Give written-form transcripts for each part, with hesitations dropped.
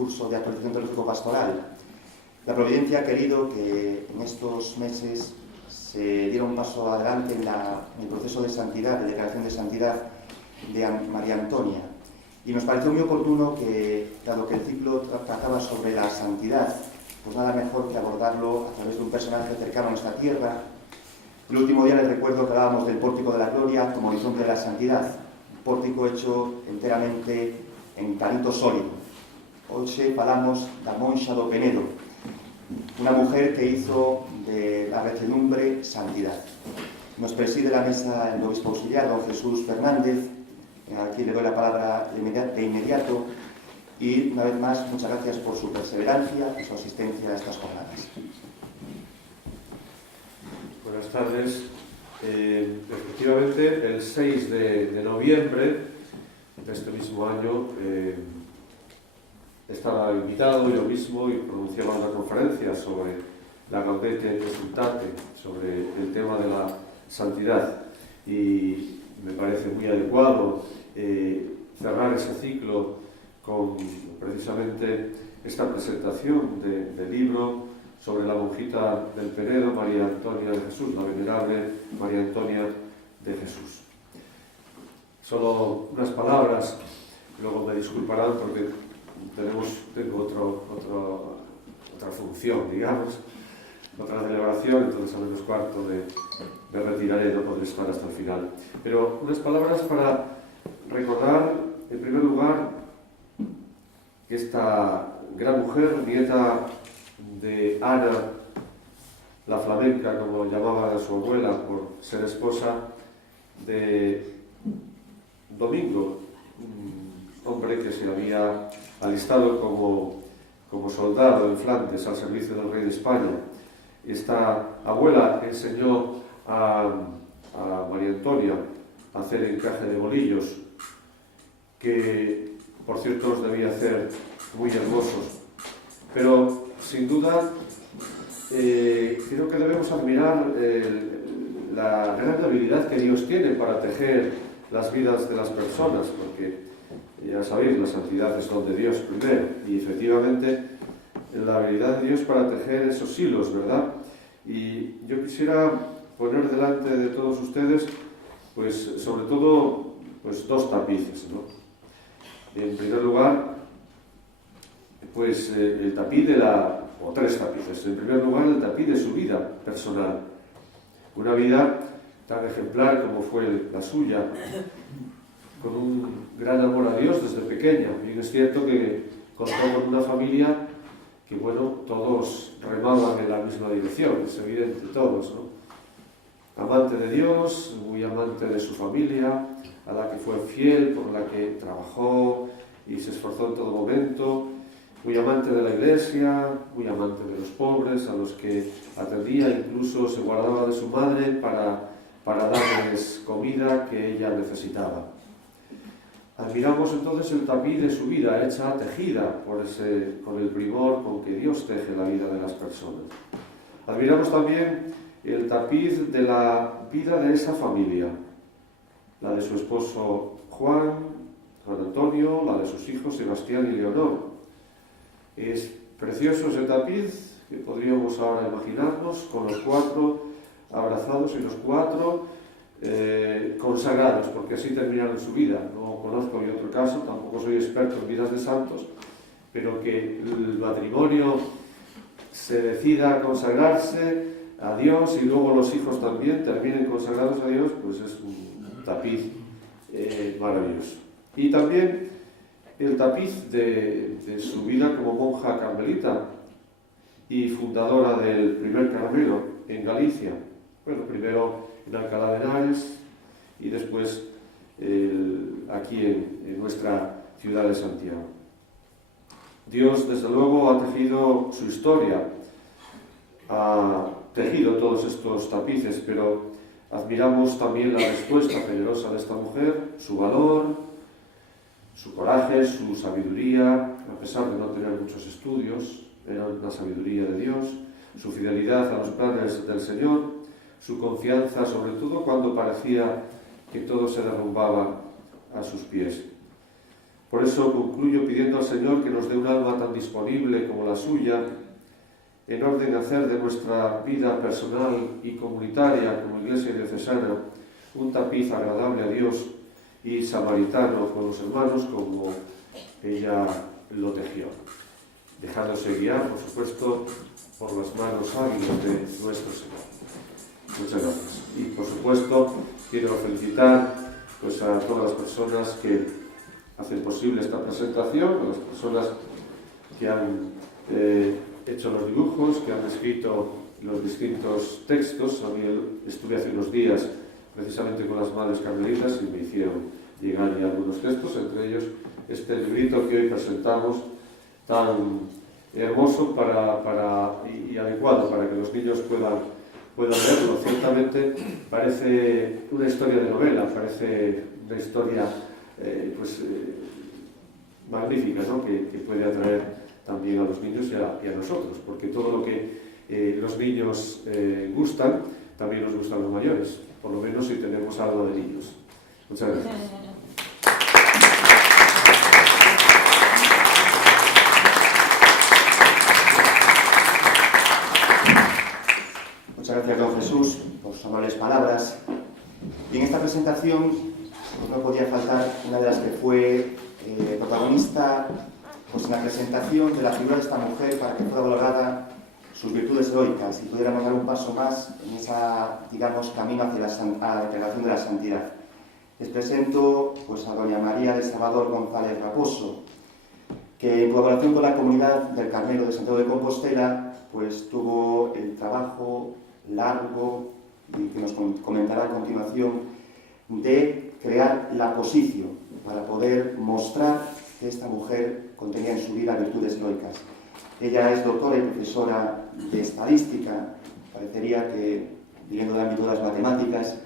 curso de actualización teológico-pastoral. La Providencia ha querido que en estos meses se diera un paso adelante en el proceso de santidad, de declaración de santidad de María Antonia. Y nos pareció muy oportuno que, dado que el ciclo trataba sobre la santidad, pues nada mejor que abordarlo a través de un personaje cercano a nuestra tierra. El último día les recuerdo que hablábamos del pórtico de la gloria como horizonte de la santidad, un pórtico hecho enteramente en granito sólido. Hoy hablamos da Monxa do Penedo, una mujer que hizo de la recenumbre santidad. Nos preside la mesa el obispo auxiliar, don Jesús Fernández, a quien le doy la palabra de inmediato, y una vez más, muchas gracias por su perseverancia y su asistencia a estas jornadas. Buenas tardes. Efectivamente, el 6 de noviembre de este mismo año estaba invitado yo mismo y pronunciaba una conferencia sobre la Gaudete et Exsultate, sobre el tema de la santidad, y me parece muy adecuado cerrar ese ciclo con precisamente esta presentación del libro sobre la monjita del Penedo, María Antonia de Jesús, la venerable María Antonia de Jesús. Solo unas palabras, luego me disculparán porque tengo otra función, digamos, otra celebración, entonces a menos cuarto me retiraré, no podré estar hasta el final. Pero unas palabras para recordar, en primer lugar, que esta gran mujer, nieta de Ana, la flamenca, como llamaba a su abuela, por ser esposa de Domingo, un hombre que se había alistado como soldado en Flandes al servicio del rey de España. Esta abuela enseñó a María Antonia a hacer encaje de bolillos, que por cierto los debía hacer muy hermosos. Pero sin duda creo que debemos admirar la gran habilidad que Dios tiene para tejer las vidas de las personas, porque ya sabéis, la santidad es don de Dios primero, y efectivamente la habilidad de Dios para tejer esos hilos, ¿verdad? Y yo quisiera poner delante de todos ustedes, pues sobre todo, pues dos tapices, ¿no? En primer lugar, pues el tapiz o tres tapices. En primer lugar, el tapiz de su vida personal. Una vida tan ejemplar como fue la suya, con un gran amor a Dios desde pequeña. Bien es cierto que contó con una familia que, bueno, todos remaban en la misma dirección, es evidente, todos, ¿no? Amante de Dios, muy amante de su familia, a la que fue fiel, por la que trabajó y se esforzó en todo momento, muy amante de la Iglesia, muy amante de los pobres, a los que atendía, incluso se guardaba de su madre para darles comida que ella necesitaba. Admiramos entonces el tapiz de su vida, hecha, tejida con el primor con que Dios teje la vida de las personas. Admiramos también el tapiz de la vida de esa familia, la de su esposo Juan Antonio, la de sus hijos Sebastián y Leonor. Es precioso ese tapiz que podríamos ahora imaginarnos con los cuatro abrazados y los cuatro consagrados, porque así terminaron su vida. No conozco yo otro caso, tampoco soy experto en vidas de santos, pero que el matrimonio se decida a consagrarse a Dios y luego los hijos también terminen consagrados a Dios, pues es un tapiz maravilloso. Y también el tapiz de su vida como monja carmelita y fundadora del primer Carmelo en Galicia. Bueno, primero en Alcalá de Henares y después aquí en nuestra ciudad de Santiago. Dios, desde luego, ha tejido su historia, ha tejido todos estos tapices, pero admiramos también la respuesta generosa de esta mujer, su valor, su coraje, su sabiduría, a pesar de no tener muchos estudios, era una sabiduría de Dios, su fidelidad a los planes del Señor, su confianza, sobre todo cuando parecía que todo se derrumbaba a sus pies. Por eso concluyo pidiendo al Señor que nos dé un alma tan disponible como la suya, en orden a hacer de nuestra vida personal y comunitaria como Iglesia diocesana un tapiz agradable a Dios y samaritano con los hermanos como ella lo tejió, dejándose guiar, por supuesto, por las manos hábiles de nuestro Señor. Muchas gracias. Y, por supuesto, quiero felicitar pues, a todas las personas que hacen posible esta presentación, a las personas que han hecho los dibujos, que han escrito los distintos textos. A mí estuve hace unos días precisamente con las madres carmelitas y me hicieron llegar ya algunos textos, entre ellos este librito que hoy presentamos, tan hermoso y adecuado para que los niños puedan leerlo. Ciertamente parece una historia de novela, parece una historia magnífica, ¿no? que puede atraer también a los niños y a nosotros, porque todo lo que los niños gustan, también nos gustan los mayores, por lo menos si tenemos algo de niños. Muchas gracias. Muchas gracias, don Jesús, por sus amables palabras. Y en esta presentación pues, no podía faltar una de las que fue protagonista pues, en la presentación de la figura de esta mujer para que fuera valorada sus virtudes heroicas y pudiéramos dar un paso más en esa, digamos, camino hacia la integración de la santidad. Les presento pues, a doña María del Salvador González Raposo, que en colaboración con la comunidad del Carmelo de Santiago de Compostela pues, tuvo el trabajo largo y que nos comentará a continuación de crear la posición para poder mostrar que esta mujer contenía en su vida virtudes heroicas. Ella es doctora y profesora de estadística. Parecería que, viniendo del ámbito de las matemáticas,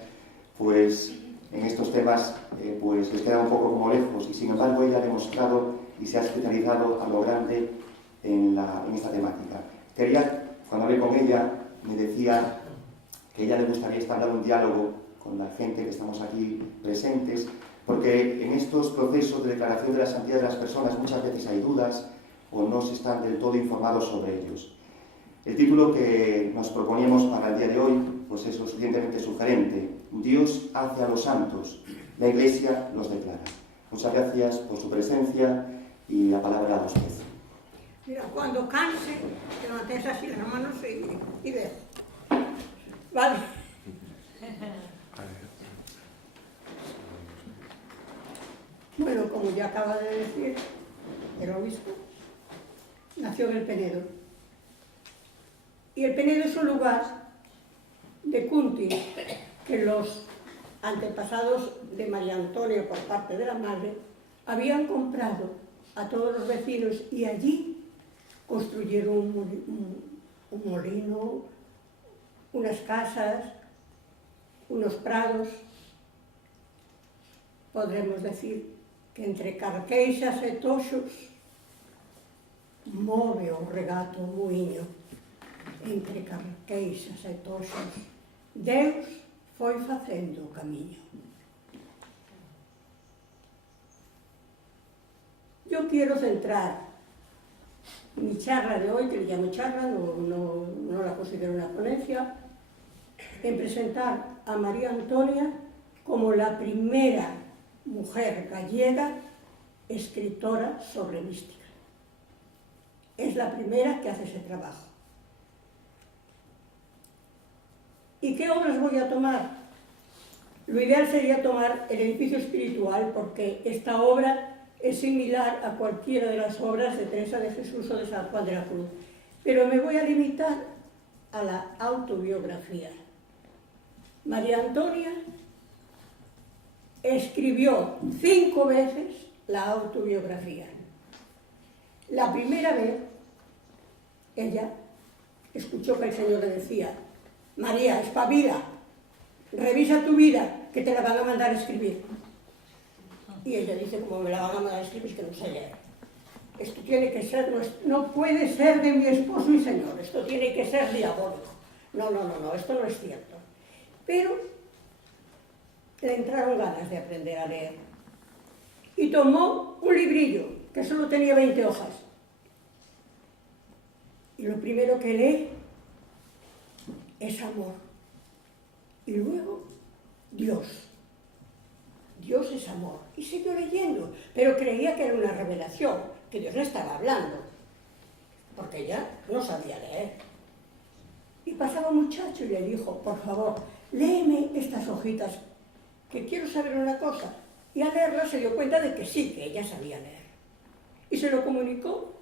pues en estos temas pues les queda un poco como lejos, y sin embargo ella ha demostrado y se ha especializado a lo grande en esta temática. Cuando hablé con ella, me decía que a ella le gustaría establecer un diálogo con la gente que estamos aquí presentes, porque en estos procesos de declaración de la santidad de las personas muchas veces hay dudas o no se están del todo informados sobre ellos. El título que nos proponíamos para el día de hoy pues es lo suficientemente sugerente: Dios hace a los santos, la Iglesia los declara. Muchas gracias por su presencia y la palabra a usted. Mira, cuando canse, levantéis así las manos y ve. Vale. Bueno, como ya acaba de decir el obispo, nació en el Penedo. Y el Penedo es un lugar de Cunti que los antepasados de María Antonia, por parte de la madre, habían comprado a todos los vecinos y allí construyeron un molino, unas casas, unos prados. Podremos decir que entre carqueixas e toxos move o regato o muiño. Entre carqueixas e toxos Deus foi facendo o camiño. Yo quiero centrar mi charla de hoy, que le llamo charla, no la considero una ponencia, en presentar a María Antonia como la primera mujer gallega escritora sobre mística. Es la primera que hace ese trabajo. ¿Y qué obras voy a tomar? Lo ideal sería tomar el edificio espiritual, porque esta obra es similar a cualquiera de las obras de Teresa de Jesús o de San Juan de la Cruz. Pero me voy a limitar a la autobiografía. María Antonia escribió 5 veces la autobiografía. La primera vez, ella escuchó que el Señor le decía: María, espabila, revisa tu vida, que te la van a mandar a escribir. Y ella dice: como me la van a mandar a escribir, es que no sé leer. Esto tiene que ser, no puede ser de mi esposo y Señor, esto tiene que ser diabólico. No, esto no es cierto. Pero le entraron ganas de aprender a leer. y tomó un librillo, que solo tenía 20 hojas. Y lo primero que lee es amor. Y luego, Dios. Dios es amor. Y siguió leyendo, pero creía que era una revelación, que Dios le estaba hablando, porque ella no sabía leer. Y pasaba un muchacho y le dijo, por favor, léeme estas hojitas, que quiero saber una cosa. Y al leerla se dio cuenta de que sí, que ella sabía leer. Y se lo comunicó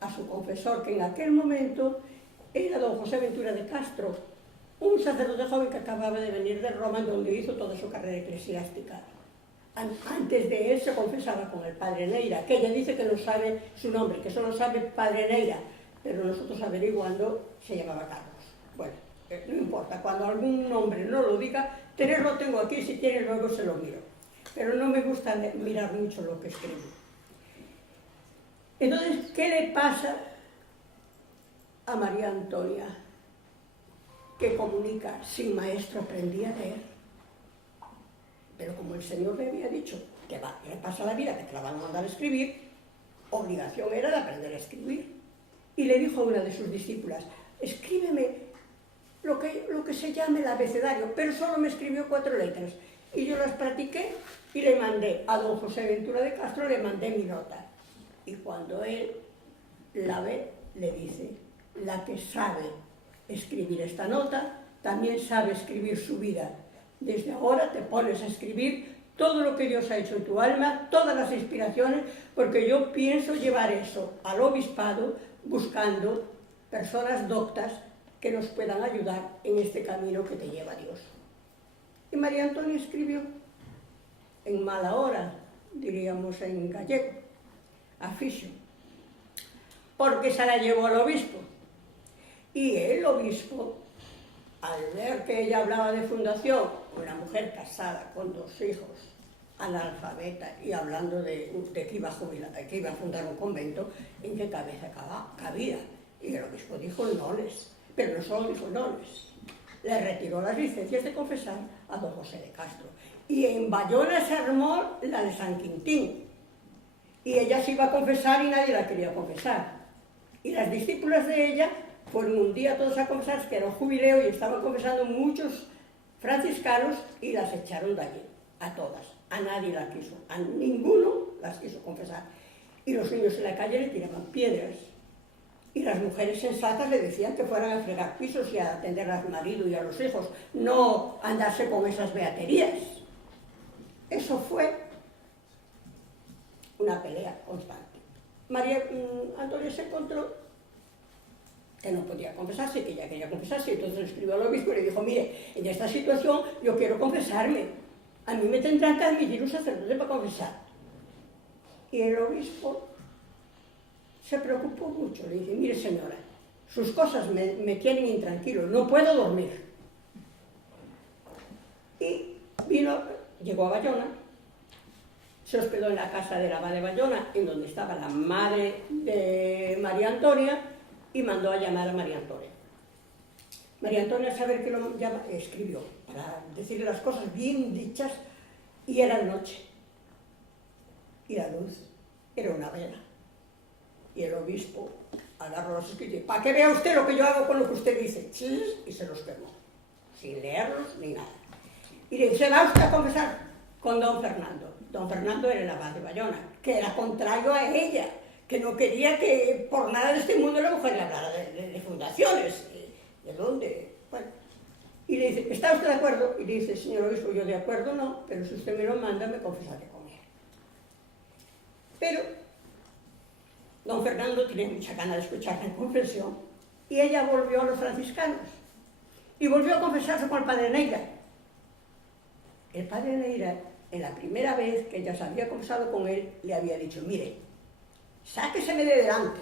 a su confesor, que en aquel momento era don José Ventura de Castro, un sacerdote joven que acababa de venir de Roma, donde hizo toda su carrera eclesiástica. Antes de él se confesaba con el padre Neira, que ella dice que no sabe su nombre, que solo sabe padre Neira, pero nosotros averiguando se llamaba Carlos. Bueno, no importa, cuando algún nombre no lo diga, tenerlo tengo aquí, si quiere luego se lo miro. Pero no me gusta mirar mucho lo que escribo. Entonces, ¿qué le pasa a María Antonia, que comunica sin maestro aprendía a leer? Pero como el Señor le había dicho que le pasa la vida, que te la van a mandar a escribir, obligación era de aprender a escribir. Y le dijo a una de sus discípulas, escríbeme lo que se llame el abecedario, pero solo me escribió 4 letras. Y yo las practiqué y le mandé a don José Ventura de Castro, le mandé mi nota. Y cuando él la ve, le dice, la que sabe escribir esta nota, también sabe escribir su vida. Desde ahora te pones a escribir todo lo que Dios ha hecho en tu alma, todas las inspiraciones, porque yo pienso llevar eso al obispado buscando personas doctas que nos puedan ayudar en este camino que te lleva a Dios. Y María Antonia escribió en mala hora, diríamos en gallego, afixo, porque se la llevó al obispo. Y el obispo, al ver que ella hablaba de fundación, una mujer casada con 2 hijos, analfabeta y hablando de que iba a fundar un convento, ¿en qué cabeza cabía? Y el obispo dijo nones, pero no solo dijo nones, le retiró las licencias de confesar a don José de Castro. Y en Bayona se armó la de San Quintín, y ella se iba a confesar y nadie la quería confesar. Y las discípulas de ella fueron un día todos a confesar, que era un jubileo y estaban confesando muchos franciscanos, y las echaron de allí, a todas. A nadie las quiso, a ninguno las quiso confesar. Y los niños en la calle le tiraban piedras. Y las mujeres sensatas le decían que fueran a fregar pisos y a atender al marido y a los hijos, no andarse con esas beaterías. Eso fue una pelea constante. María Antonia se encontró que no podía confesarse, que ella quería confesarse, entonces le escribió al obispo y le dijo, mire, en esta situación yo quiero confesarme, a mí me tendrán que admitir un sacerdote para confesar. Y el obispo se preocupó mucho, le dice, mire señora, sus cosas me tienen intranquilo, no puedo dormir. Y llegó a Bayona, se hospedó en la casa del abad de Bayona, en donde estaba la madre de María Antonia, y mandó a llamar a María Antonia. María Antonia, al saber que lo llama, escribió para decirle las cosas bien dichas, y era noche. Y la luz era una vela. Y el obispo agarró los escritos, para que vea usted lo que yo hago con lo que usted dice, y se los quemó, sin leerlos ni nada. Y le dice, va usted a confesar con don Fernando. Don Fernando era el abad de Bayona, que era contrario a ella, que no quería que por nada de este mundo la mujer le hablara de fundaciones. ¿De dónde? Bueno. Y le dice, ¿está usted de acuerdo? Y le dice, señor obispo, yo de acuerdo no, pero si usted me lo manda, me confesaré con él. Pero don Fernando tenía mucha gana de escucharla en confesión, y ella volvió a los franciscanos, y volvió a confesarse con el padre Neira. El padre Neira, en la primera vez que ella se había confesado con él, le había dicho, mire, sáqueseme de delante.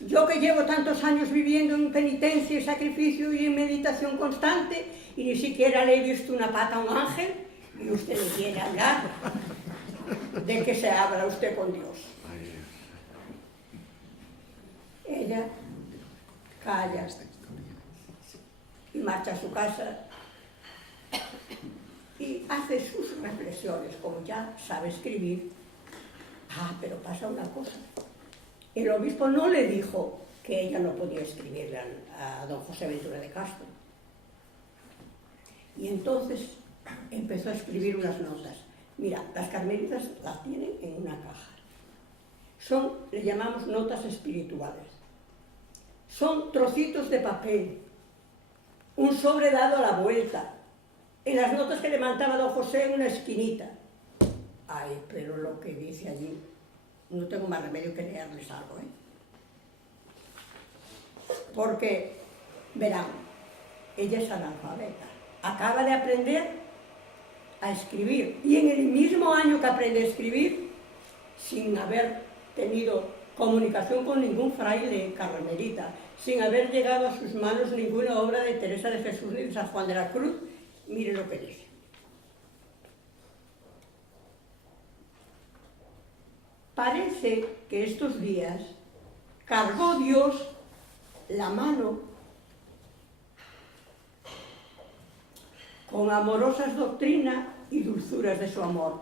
Yo que llevo tantos años viviendo en penitencia y sacrificio y en meditación constante, y ni siquiera le he visto una pata a un ángel, y usted me quiere hablar de que se habla usted con Dios. Ella calla y marcha a su casa y hace sus reflexiones, como ya sabe escribir, Ah, pero pasa una cosa. El obispo no le dijo que ella no podía escribirle a don José Ventura de Castro. Y entonces empezó a escribir unas notas. Mira, las carmelitas las tienen en una caja. Le llamamos notas espirituales. Son trocitos de papel, un sobre dado a la vuelta, en las notas que levantaba don José en una esquinita. Ay, pero lo que dice allí, no tengo más remedio que leerles algo, ¿eh? Porque, verán, ella es analfabeta, acaba de aprender a escribir, y en el mismo año que aprende a escribir, sin haber tenido comunicación con ningún fraile carmelita, sin haber llegado a sus manos ninguna obra de Teresa de Jesús ni de San Juan de la Cruz, mire lo que dice. Parece que estos días cargó Dios la mano con amorosas doctrinas y dulzuras de su amor,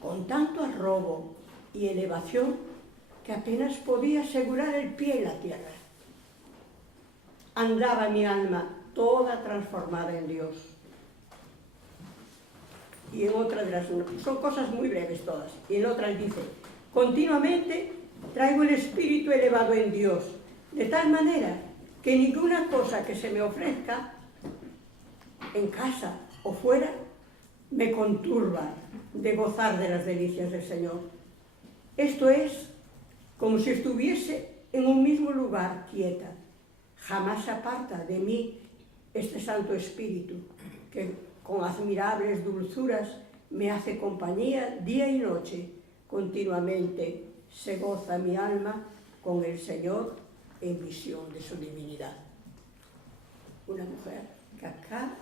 con tanto arrobo y elevación que apenas podía asegurar el pie en la tierra. Andaba mi alma toda transformada en Dios. Y en otra de las... son cosas muy breves todas. Y en otras dice, continuamente traigo el espíritu elevado en Dios, de tal manera que ninguna cosa que se me ofrezca en casa o fuera me conturba de gozar de las delicias del Señor. Esto es como si estuviese en un mismo lugar quieta. Jamás se aparta de mí este Santo Espíritu, que con admirables dulzuras me hace compañía día y noche. Continuamente se goza mi alma con el Señor en visión de su divinidad. Una mujer que acaba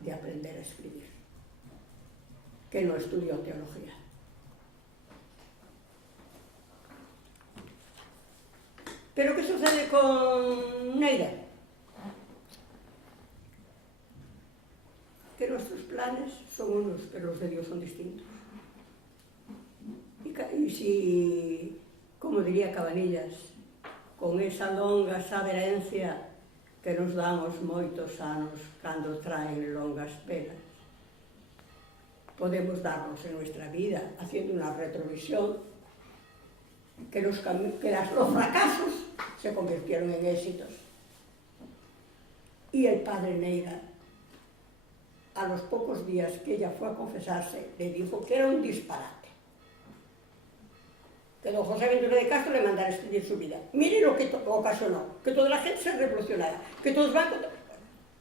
de aprender a escribir, que no estudió teología. ¿Pero qué sucede con Neira? Que nuestros planes son unos, pero los de Dios son distintos. Y si, como diría Cabanillas, con esa longa saberencia que nos damos moitos anos cando traen longas penas, podemos darnos en nuestra vida haciendo una retrovisión que los fracasos se convirtieron en éxitos. Y el padre Neira, a los pocos días que ella fue a confesarse, le dijo que era un disparate, que don José Ventura de Castro le mandara a escribir su vida. Mire lo que ocasionó, que toda la gente se revolucionara, que todos van contra...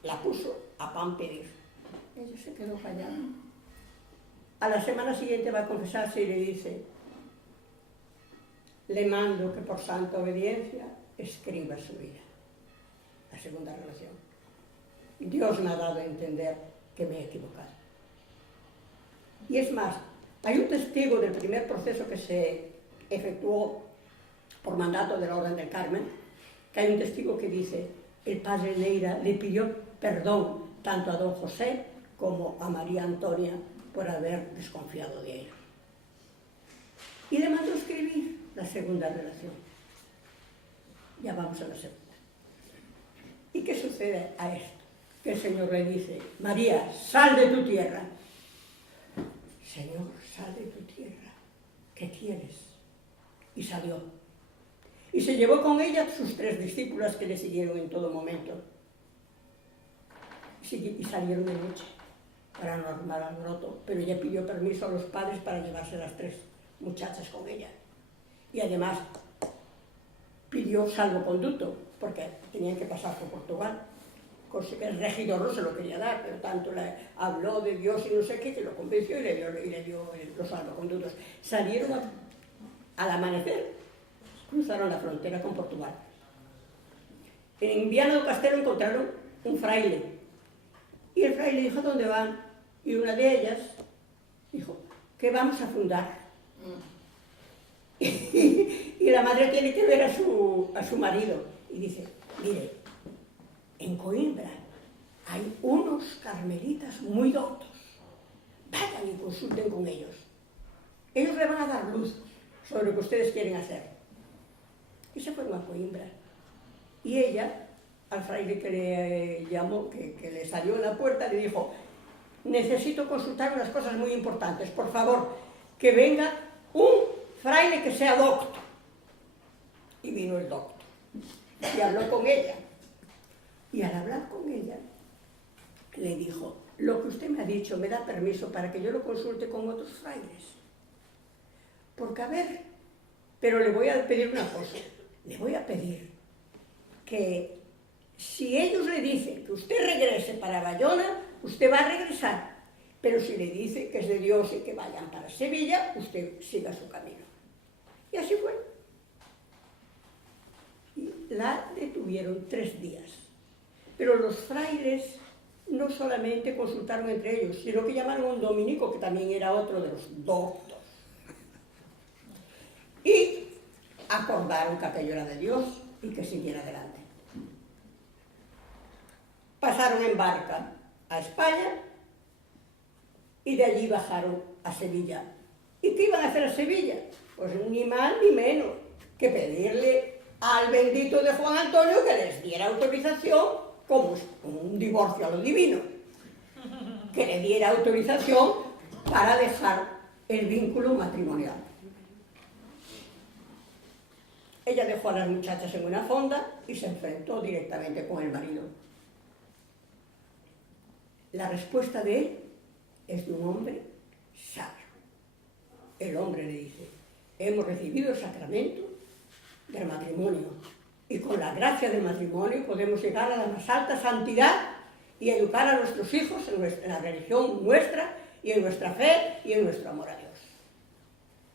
La puso a pan pedir. Ella se quedó callada. A la semana siguiente va a confesarse y le dice, le mando que por santa obediencia escriba su vida. La segunda relación. Dios me ha dado a entender que me he equivocado. Y es más, hay un testigo del primer proceso que se efectuó por mandato de la Orden del Carmen, que hay un testigo que dice, el padre Neira le pidió perdón tanto a don José como a María Antonia por haber desconfiado de ellos. Y le mandó escribir la segunda relación. Ya vamos a la segunda. ¿Y qué sucede a esto? Que el Señor le dice, María, sal de tu tierra. Señor, sal de tu tierra. ¿Qué quieres? Y salió. Y se llevó con ella sus 3 discípulas que le siguieron en todo momento. Y salieron de noche para no armar alboroto, pero ella pidió permiso a los padres para llevarse las 3 muchachas con ella. Y además pidió salvoconducto, porque tenían que pasar por Portugal. El regidor no se lo quería dar, pero tanto le habló de Dios y no sé qué, que lo convenció y le dio los salvoconductos. Salieron al amanecer, cruzaron la frontera con Portugal. En Viana do Castelo encontraron un fraile, y el fraile dijo, ¿dónde van? Y una de ellas dijo, que vamos a fundar. Y la madre tiene que ver a su marido, y dice, mire, en Coimbra hay unos carmelitas muy doctos, vayan y consulten con ellos. Ellos le van a dar luz sobre lo que ustedes quieren hacer. Y se fueron a Coimbra. Y ella, al fraile que le llamó, que le salió en la puerta, le dijo: necesito consultar unas cosas muy importantes, por favor, que venga un fraile que sea docto. Y vino el doctor y habló con ella. Y al hablar con ella, le dijo: lo que usted me ha dicho me da permiso para que yo lo consulte con otros frailes. Porque, a ver, pero le voy a pedir una cosa. Le voy a pedir que si ellos le dicen que usted regrese para Bayona, usted va a regresar. Pero si le dice que es de Dios y que vayan para Sevilla, usted siga su camino. Y así fue. Y la detuvieron 3 días. Pero los frailes no solamente consultaron entre ellos, sino que llamaron a un dominico, que también era otro de los doctos. Y acordaron que aquello era de Dios y que siguiera adelante. Pasaron en barca a España y de allí bajaron a Sevilla. ¿Y qué iban a hacer a Sevilla? Pues ni más ni menos que pedirle al bendito de Juan Antonio que les diera autorización, como un divorcio a lo divino, que le diera autorización para dejar el vínculo matrimonial. Ella dejó a las muchachas en una fonda y se enfrentó directamente con el marido. La respuesta de él es de un hombre sabio. El hombre le dice: hemos recibido el sacramento del matrimonio y con la gracia del matrimonio podemos llegar a la más alta santidad y educar a nuestros hijos en la religión nuestra y en nuestra fe y en nuestro amor a Dios.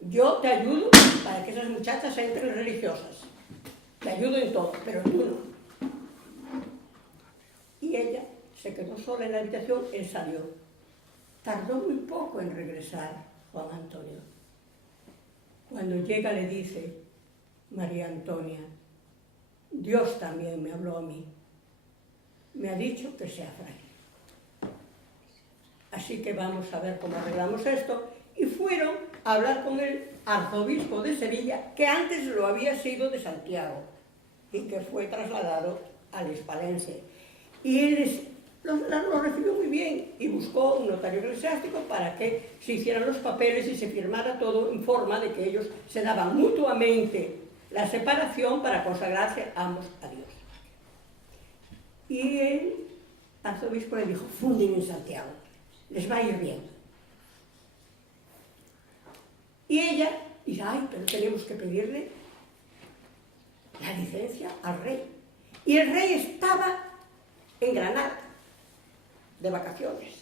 Yo te ayudo para que esas muchachas entren religiosas. Te ayudo en todo, pero tú no. Y ella se quedó sola en la habitación, él salió. Tardó muy poco en regresar Juan Antonio. Cuando llega le dice: María Antonia, Dios también me habló a mí. Me ha dicho que sea fraile. Así que vamos a ver cómo arreglamos esto. Y fueron a hablar con el arzobispo de Sevilla, que antes lo había sido de Santiago y que fue trasladado al hispalense. Y él lo recibió muy bien y buscó un notario eclesiástico para que se hicieran los papeles y se firmara todo en forma de que ellos se daban mutuamente la separación para consagrarse ambos a Dios. Y el arzobispo le dijo: funden en Santiago, les va a ir bien. Y ella dice: ay, pero tenemos que pedirle la licencia al rey. Y el rey estaba en Granada, de vacaciones.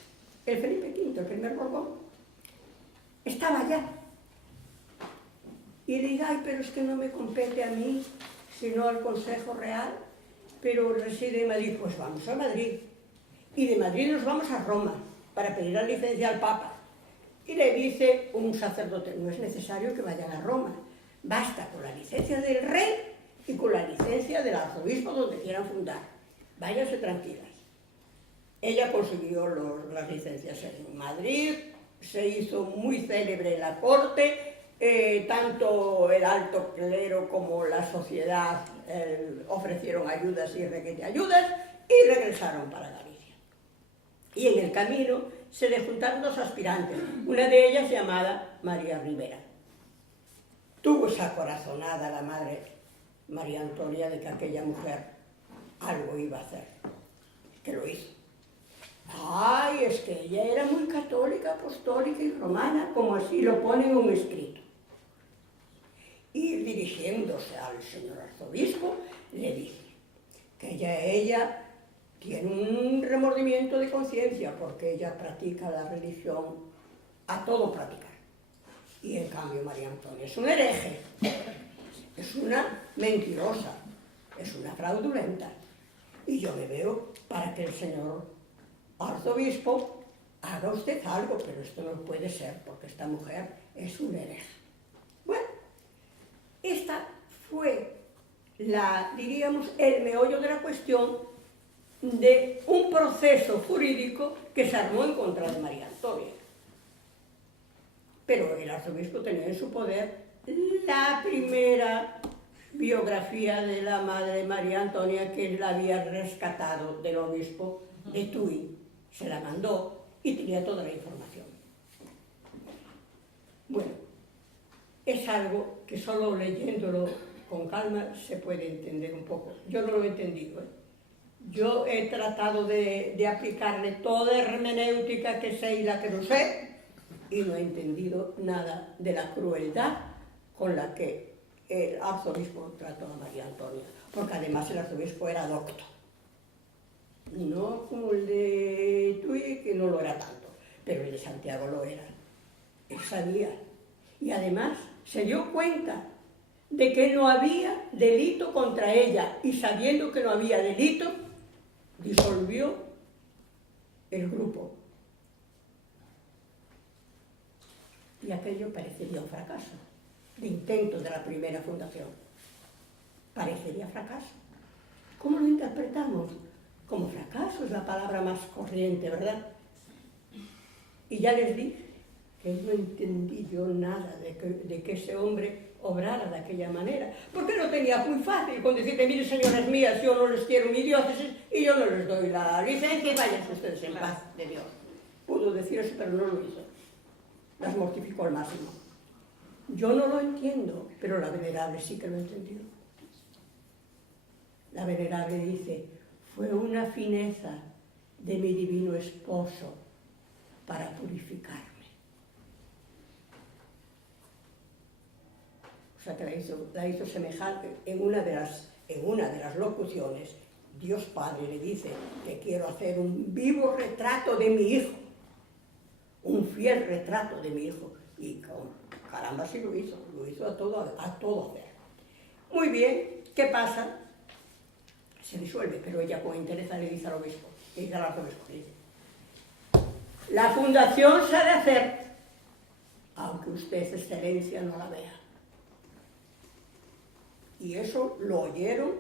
El Felipe V, el primer Borbón, estaba allá. Y le dice: ay, pero es que no me compete a mí, sino al Consejo Real, pero reside en Madrid. Pues vamos a Madrid. Y de Madrid nos vamos a Roma para pedir la licencia al Papa. Y le dice un sacerdote: no es necesario que vayan a Roma, basta con la licencia del rey y con la licencia del arzobispo donde quieran fundar. Váyanse tranquilas. Ella consiguió las licencias en Madrid, se hizo muy célebre en la corte, tanto el alto clero como la sociedad ofrecieron ayudas y requete ayudas y regresaron para Galicia. Y en el camino se le juntaron 2 aspirantes, una de ellas llamada María Rivera. Tuvo esa corazonada la madre María Antonia de que aquella mujer algo iba a hacer, que lo hizo. Ay, es que ella era muy católica, apostólica y romana, como así lo pone en un escrito. Y dirigiéndose al señor arzobispo, le dice que ella tiene un remordimiento de conciencia porque ella practica la religión a todo practicar. Y en cambio María Antonia es un hereje, es una mentirosa, es una fraudulenta. Y yo me veo para que el señor arzobispo haga usted algo, pero esto no puede ser porque esta mujer es un hereje. Bueno, esta fue diríamos, el meollo de la cuestión de un proceso jurídico que se armó en contra de María Antonia. Pero el arzobispo tenía en su poder la primera biografía de la madre María Antonia que la había rescatado del obispo de Tui. Se la mandó y tenía toda la información. Bueno, es algo que solo leyéndolo con calma se puede entender un poco. Yo no lo he entendido, ¿eh? Yo he tratado de aplicarle toda hermenéutica que sé y la que no sé, y no he entendido nada de la crueldad con la que el arzobispo trató a María Antonia, porque además el arzobispo era docto, no como el de Tui, que no lo era tanto, pero el de Santiago lo era. Él sabía, y además se dio cuenta de que no había delito contra ella, y sabiendo que no había delito, disolvió el grupo. Y aquello parecería un fracaso, de intento de la primera fundación. Parecería fracaso. ¿Cómo lo interpretamos? Como fracaso, es la palabra más corriente, ¿verdad? Y ya les dije que no entendí yo nada de que ese hombre obrara de aquella manera, porque lo tenía muy fácil con decirte, mire, señoras mías, yo no les quiero mi diócesis y yo no les doy la licencia y vayan ustedes en paz de Dios. Pudo decir eso, pero no lo hizo. Las mortificó al máximo. Yo no lo entiendo, pero la venerable sí que lo entendió. La venerable dice, fue una fineza de mi divino esposo para purificarme. O sea que la hizo semejante. En una de las locuciones, Dios Padre le dice que quiero hacer un vivo retrato de mi hijo, un fiel retrato de mi hijo. Y caramba, sí lo hizo a todo hacer. Muy bien, ¿qué pasa? Se disuelve, pero ella con interés le dice al obispo, le dice al arzobispo, le dice, la fundación se ha de hacer, aunque usted, excelencia, no la vea. Y eso lo oyeron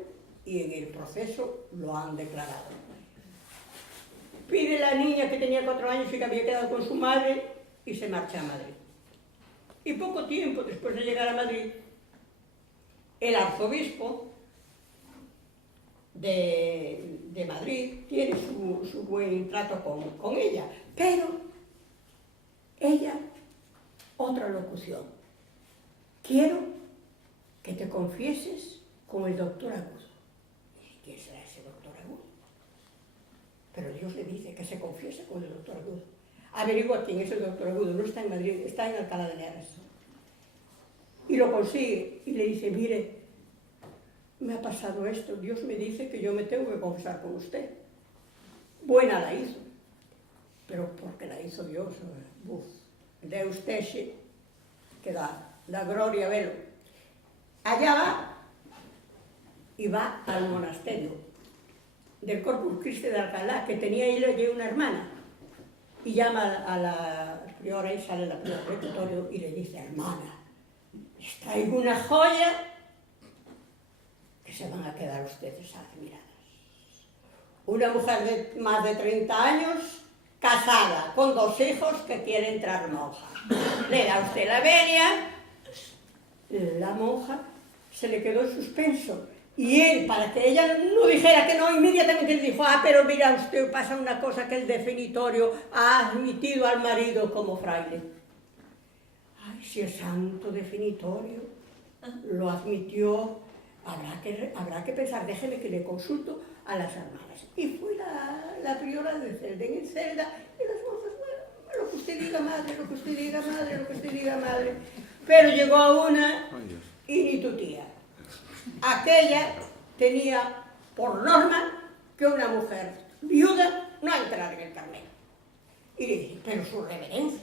y en el proceso lo han declarado. Pide la niña que tenía 4 años y que había quedado con su madre y se marcha a Madrid. Y poco tiempo después de llegar a Madrid, el arzobispo de Madrid tiene su buen trato con ella, pero ella, otra locución. Quiero que te confieses con el doctor Agudo. ¿Y quién será ese doctor Agudo? Pero Dios le dice que se confiese con el doctor Agudo. Averigua quién es el doctor Agudo, no está en Madrid, está en Alcalá de Henares. Y lo consigue y le dice, mire, me ha pasado esto, Dios me dice que yo me tengo que confesar con usted. Buena la hizo, pero porque la hizo Dios, Deus texe, que da gloria a verlo. Allá va, y va al monasterio del Corpus Christi de Alcalá, que tenía allí una hermana, y llama a la priora y sale la priora del rectorio y le dice, hermana, les traigo una joya que se van a quedar ustedes admiradas. Una mujer de más de 30 años, casada, con 2 hijos que quiere entrar monja. Le da usted la venia, la monja se le quedó en suspenso. Y él, para que ella no dijera que no, inmediatamente le dijo, pero mira usted, pasa una cosa, que el definitorio ha admitido al marido como fraile. Ay, si el santo definitorio lo admitió, habrá que pensar, déjeme que le consulto a las hermanas. Y fue la priora de Celda en Celda, y las monjas, bueno, lo que usted diga, madre, lo que usted diga, madre, lo que usted diga, madre. Pero llegó a una y ni tu tía. Aquella tenía por norma que una mujer viuda no entrara en el Carmelo. Y le dije, pero su reverencia,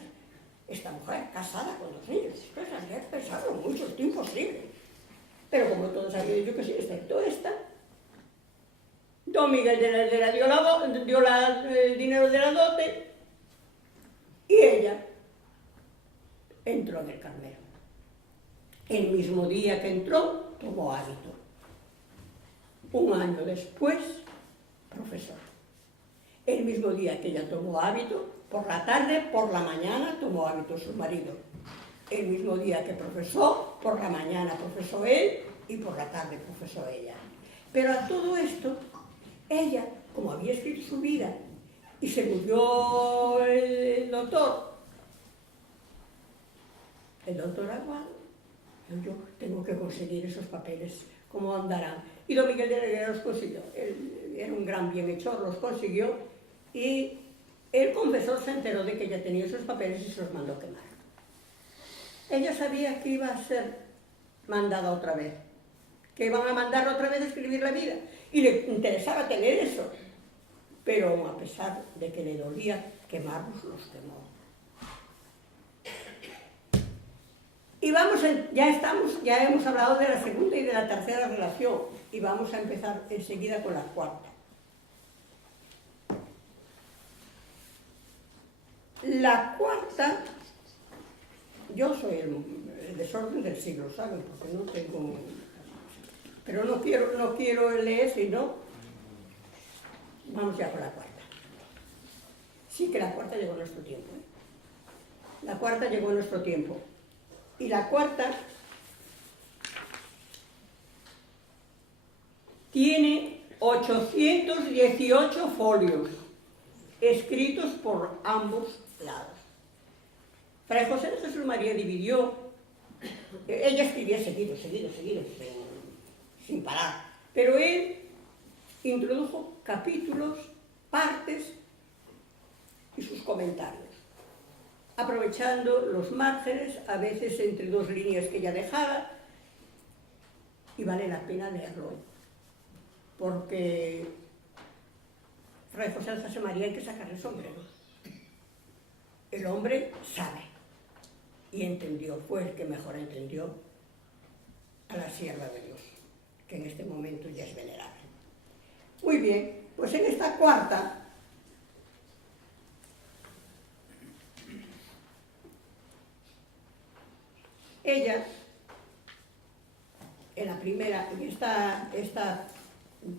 esta mujer casada con 2 niños, esto es había pensado mucho, esto es imposible. Pero como todos habían dicho que sí, excepto esta, don Miguel dio el dinero de la dote y ella entró en el Carmelo. El mismo día que entró, tomó hábito. Un año después, profesor. El mismo día que ella tomó hábito, por la tarde, por la mañana, tomó hábito su marido. El mismo día que profesó, por la mañana profesó él y por la tarde profesó ella. Pero a todo esto, ella, como había escrito su vida y se murió el doctor Aguado, yo tengo que conseguir esos papeles, ¿cómo andarán? Y don Miguel de Reguera los consiguió. Él era un gran bienhechor, los consiguió y el confesor se enteró de que ella tenía esos papeles y se los mandó quemar. Ella sabía que iba a ser mandada otra vez, que iban a mandarla otra vez a escribir la vida, y le interesaba tener eso, pero a pesar de que le dolía quemarlos, los quemó. Y ya hemos hablado de la segunda y de la tercera relación, y vamos a empezar enseguida con la cuarta. La cuarta, yo soy el desorden del siglo, ¿saben? Porque no tengo... Pero no quiero leer, sino... Vamos ya con la cuarta. Sí que la cuarta llegó a nuestro tiempo, ¿eh? La cuarta llegó a nuestro tiempo. Y la cuarta tiene 818 folios, escritos por ambos lados. Fray José de Jesús María dividió, ella escribía seguido, sin parar, pero él introdujo capítulos, partes y sus comentarios, aprovechando los márgenes, a veces entre dos líneas que ella dejaba, y vale la pena leerlo, porque Fray José de Jesús María hay que sacarle el sombrero. El hombre sabe y entendió, fue el que mejor entendió a la sierva de Dios, que en este momento ya es venerable. Muy bien, pues en esta cuarta ella, en la primera, en esta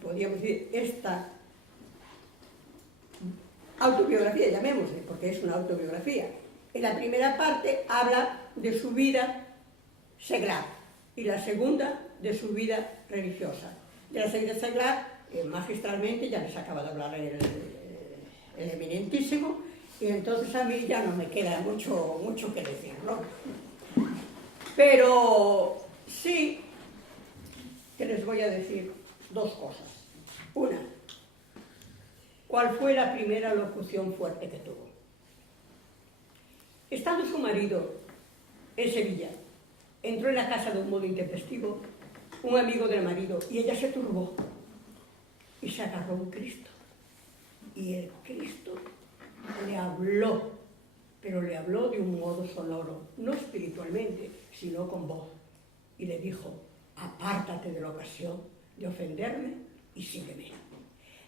podríamos decir, esta autobiografía, llamémosle, porque es una autobiografía, en la primera parte habla de su vida seglar y la segunda de su vida religiosa. De la vida seglar, magistralmente, ya les acaba de hablar el eminentísimo, y entonces a mí ya no me queda mucho que decir, ¿no? Pero sí que les voy a decir dos cosas. Una, ¿cuál fue la primera locución fuerte que tuvo? Estando su marido en Sevilla, entró en la casa de un modo intempestivo un amigo del marido y ella se turbó y se agarró a un Cristo. Y el Cristo le habló, pero le habló de un modo sonoro, no espiritualmente, sino con voz. Y le dijo, apártate de la ocasión de ofenderme y sígueme.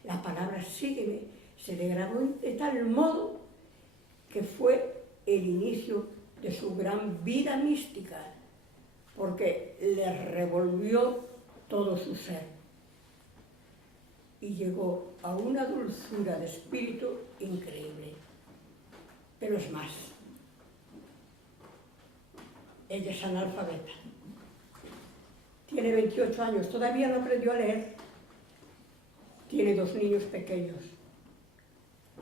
La palabra sígueme se le grabó de tal modo que fue el inicio de su gran vida mística, porque le revolvió todo su ser y llegó a una dulzura de espíritu increíble. Pero es más, ella es analfabeta, tiene 28 años, todavía no aprendió a leer, tiene 2 niños pequeños,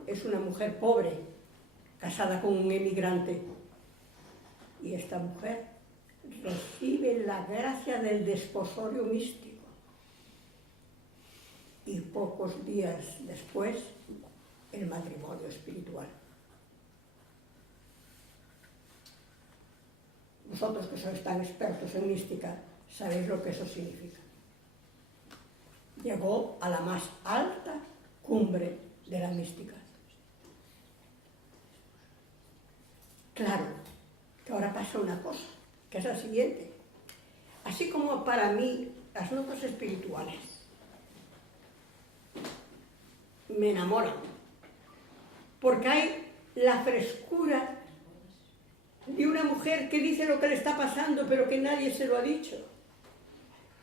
es una mujer pobre, casada con un emigrante, y esta mujer recibe la gracia del desposorio místico. Y pocos días después, el matrimonio espiritual. Vosotros que sois tan expertos en mística, sabéis lo que eso significa. Llegó a la más alta cumbre de la mística. Claro, que ahora pasa una cosa, que es la siguiente. Así como para mí las notas espirituales me enamoran, porque hay la frescura de una mujer que dice lo que le está pasando, pero que nadie se lo ha dicho,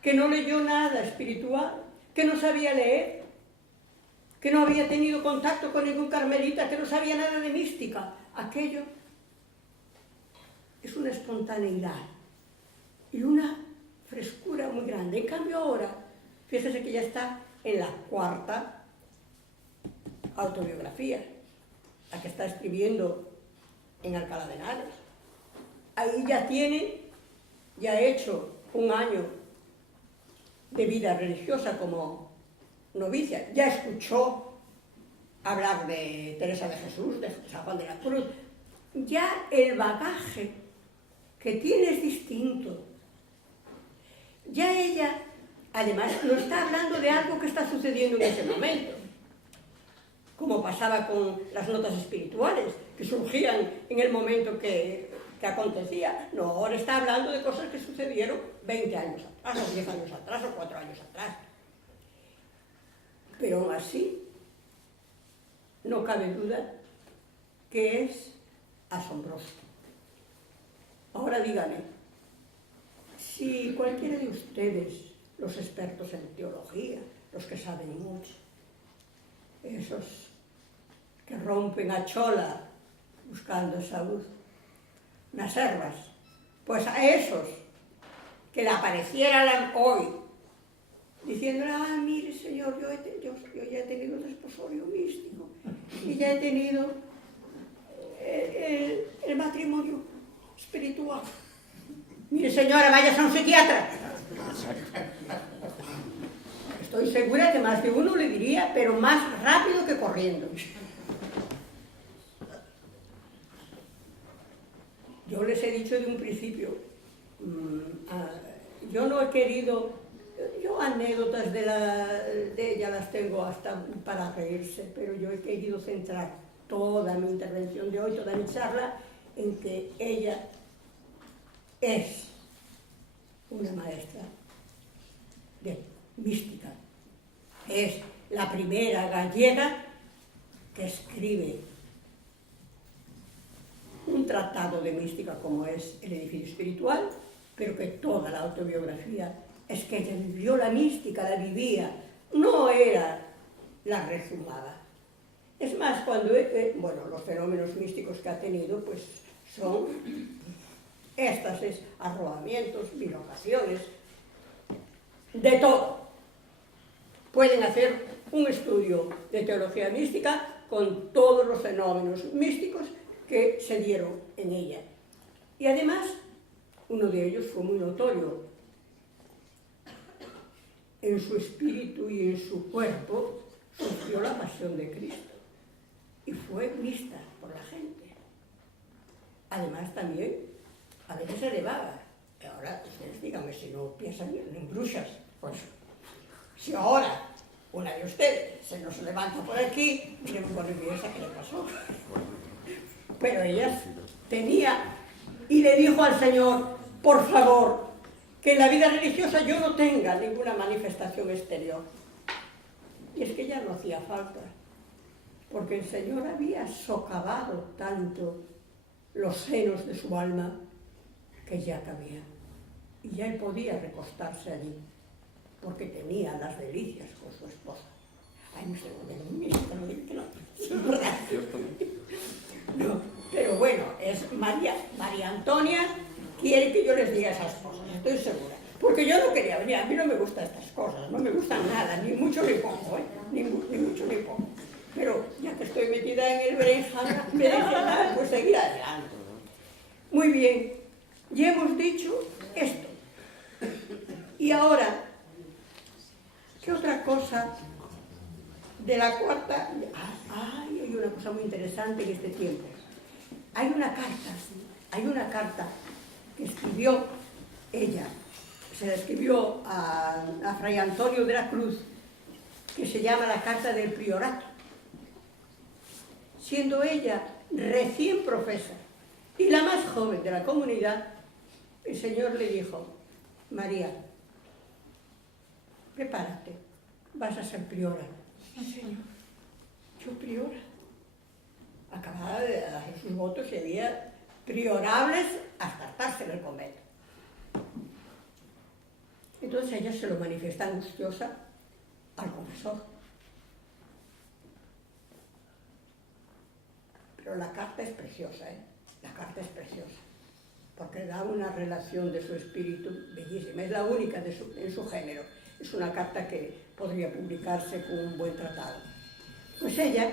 que no leyó nada espiritual, que no sabía leer, que no había tenido contacto con ningún carmelita, que no sabía nada de mística. Aquello es una espontaneidad y una frescura muy grande. En cambio ahora, fíjese que ya está en la 4ª autobiografía, la que está escribiendo en Alcalá de Henares. Ahí ya ha hecho un año de vida religiosa como novicia, ya escuchó hablar de Teresa de Jesús, de San Juan de la Cruz, ya el bagaje que tiene es distinto. Ya ella, además, no está hablando de algo que está sucediendo en ese momento, como pasaba con las notas espirituales, que surgían en el momento que acontecía. No, ahora está hablando de cosas que sucedieron 20 años atrás, o 10 años atrás, o 4 años atrás. Pero aún así, no cabe duda que es asombroso. Ahora dígame, si cualquiera de ustedes, los expertos en teología, los que saben mucho, esos que rompen a chola buscando salud, unas herbas, pues a esos que le aparecieran hoy diciéndole, mire señor, yo ya he tenido un desposorio místico y ya he tenido el matrimonio espiritual. Mire señora, vaya a un psiquiatra. Estoy segura que más de uno le diría, pero más rápido que corriendo. Yo les he dicho de un principio, yo no he querido, yo anécdotas de ella las tengo hasta para reírse, pero yo he querido centrar toda mi intervención de hoy, toda mi charla, en que ella es una maestra de mística. Es la primera gallega que escribe un tratado de mística como es El edificio espiritual, pero que toda la autobiografía es que ella vivió la mística, la vivía, no era la rezumada. Es más, cuando, los fenómenos místicos que ha tenido, pues son éxtasis, arrobamientos, bilocaciones, de todo. Pueden hacer un estudio de teología mística con todos los fenómenos místicos que se dieron en ella. Y además, uno de ellos fue muy notorio. En su espíritu y en su cuerpo sufrió la pasión de Cristo y fue vista por la gente. Además también, a veces se elevaba. Ahora, ustedes díganme si no piensan en brujas. Pues, si ahora una de ustedes se nos levanta por aquí, diremos, bueno, ¿y esa qué le pasó? Pero ella tenía, y le dijo al Señor, por favor, que en la vida religiosa yo no tenga ninguna manifestación exterior. Y es que ya no hacía falta, porque el Señor había socavado tanto los senos de su alma que ya cabía. Y ya él podía recostarse allí, porque tenía las delicias con su esposa. Ay, no sé, no digo que no, es verdad. No, pero bueno, es María Antonia quiere que yo les diga esas cosas, estoy segura. Porque yo no quería venir, a mí no me gustan estas cosas, no me gustan nada, ni mucho ni poco, ni mucho ni poco. Pero ya que estoy metida en el berenjenal, pues seguir adelante. Muy bien, ya hemos dicho esto. Y ahora, ¿qué otra cosa de la 4ª? Hay una cosa muy interesante en este tiempo. Hay una carta que escribió ella, se la escribió a Fray Antonio de la Cruz, que se llama la Carta del Priorato. Siendo ella recién profesa y la más joven de la comunidad, el Señor le dijo, María, prepárate, vas a ser priora. Señor, yo priora. Acababa de hacer sus votos y había priorables hasta hartarse en el convento. Entonces ella se lo manifiesta angustiosa al confesor. Pero la carta es preciosa, La carta es preciosa. porque da una relación de su espíritu bellísima, es la única en su género. Es una carta que podría publicarse con un buen tratado. Pues ella,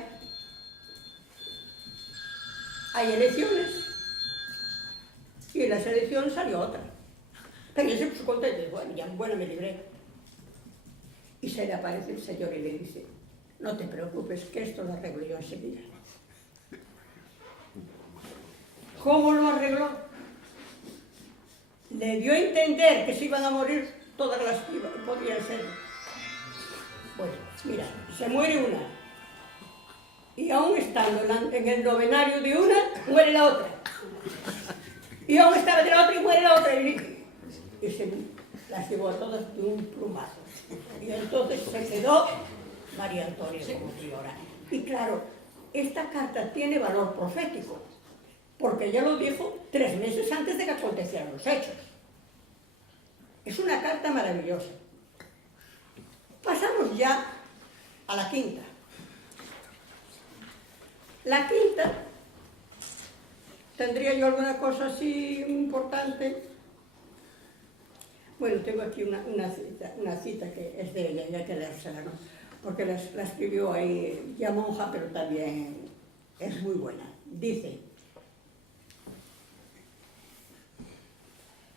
hay elecciones, y en las elecciones salió otra. Pero ella se puso contenta y bueno, me libré. Y se le aparece el Señor y le dice, no te preocupes, que esto lo arreglo yo enseguida. ¿Cómo lo arregló? Le dio a entender que se iban a morir todas las que podían ser. Pues mira, se muere una. Y aún estando en el novenario de una, muere la otra. Y aún estaba de la otra y muere la otra. Y se las llevó a todas de un plumazo. Y entonces se quedó María Antonia como priora. Y claro, esta carta tiene valor profético, porque ella lo dijo 3 meses antes de que acontecieran los hechos. Es una carta maravillosa. Pasamos ya a la quinta. La quinta, ¿tendría yo alguna cosa así importante? Bueno, tengo aquí una cita que es de ella, y hay que leérsela, ¿no? Porque la escribió ahí ya monja, pero también es muy buena. Dice,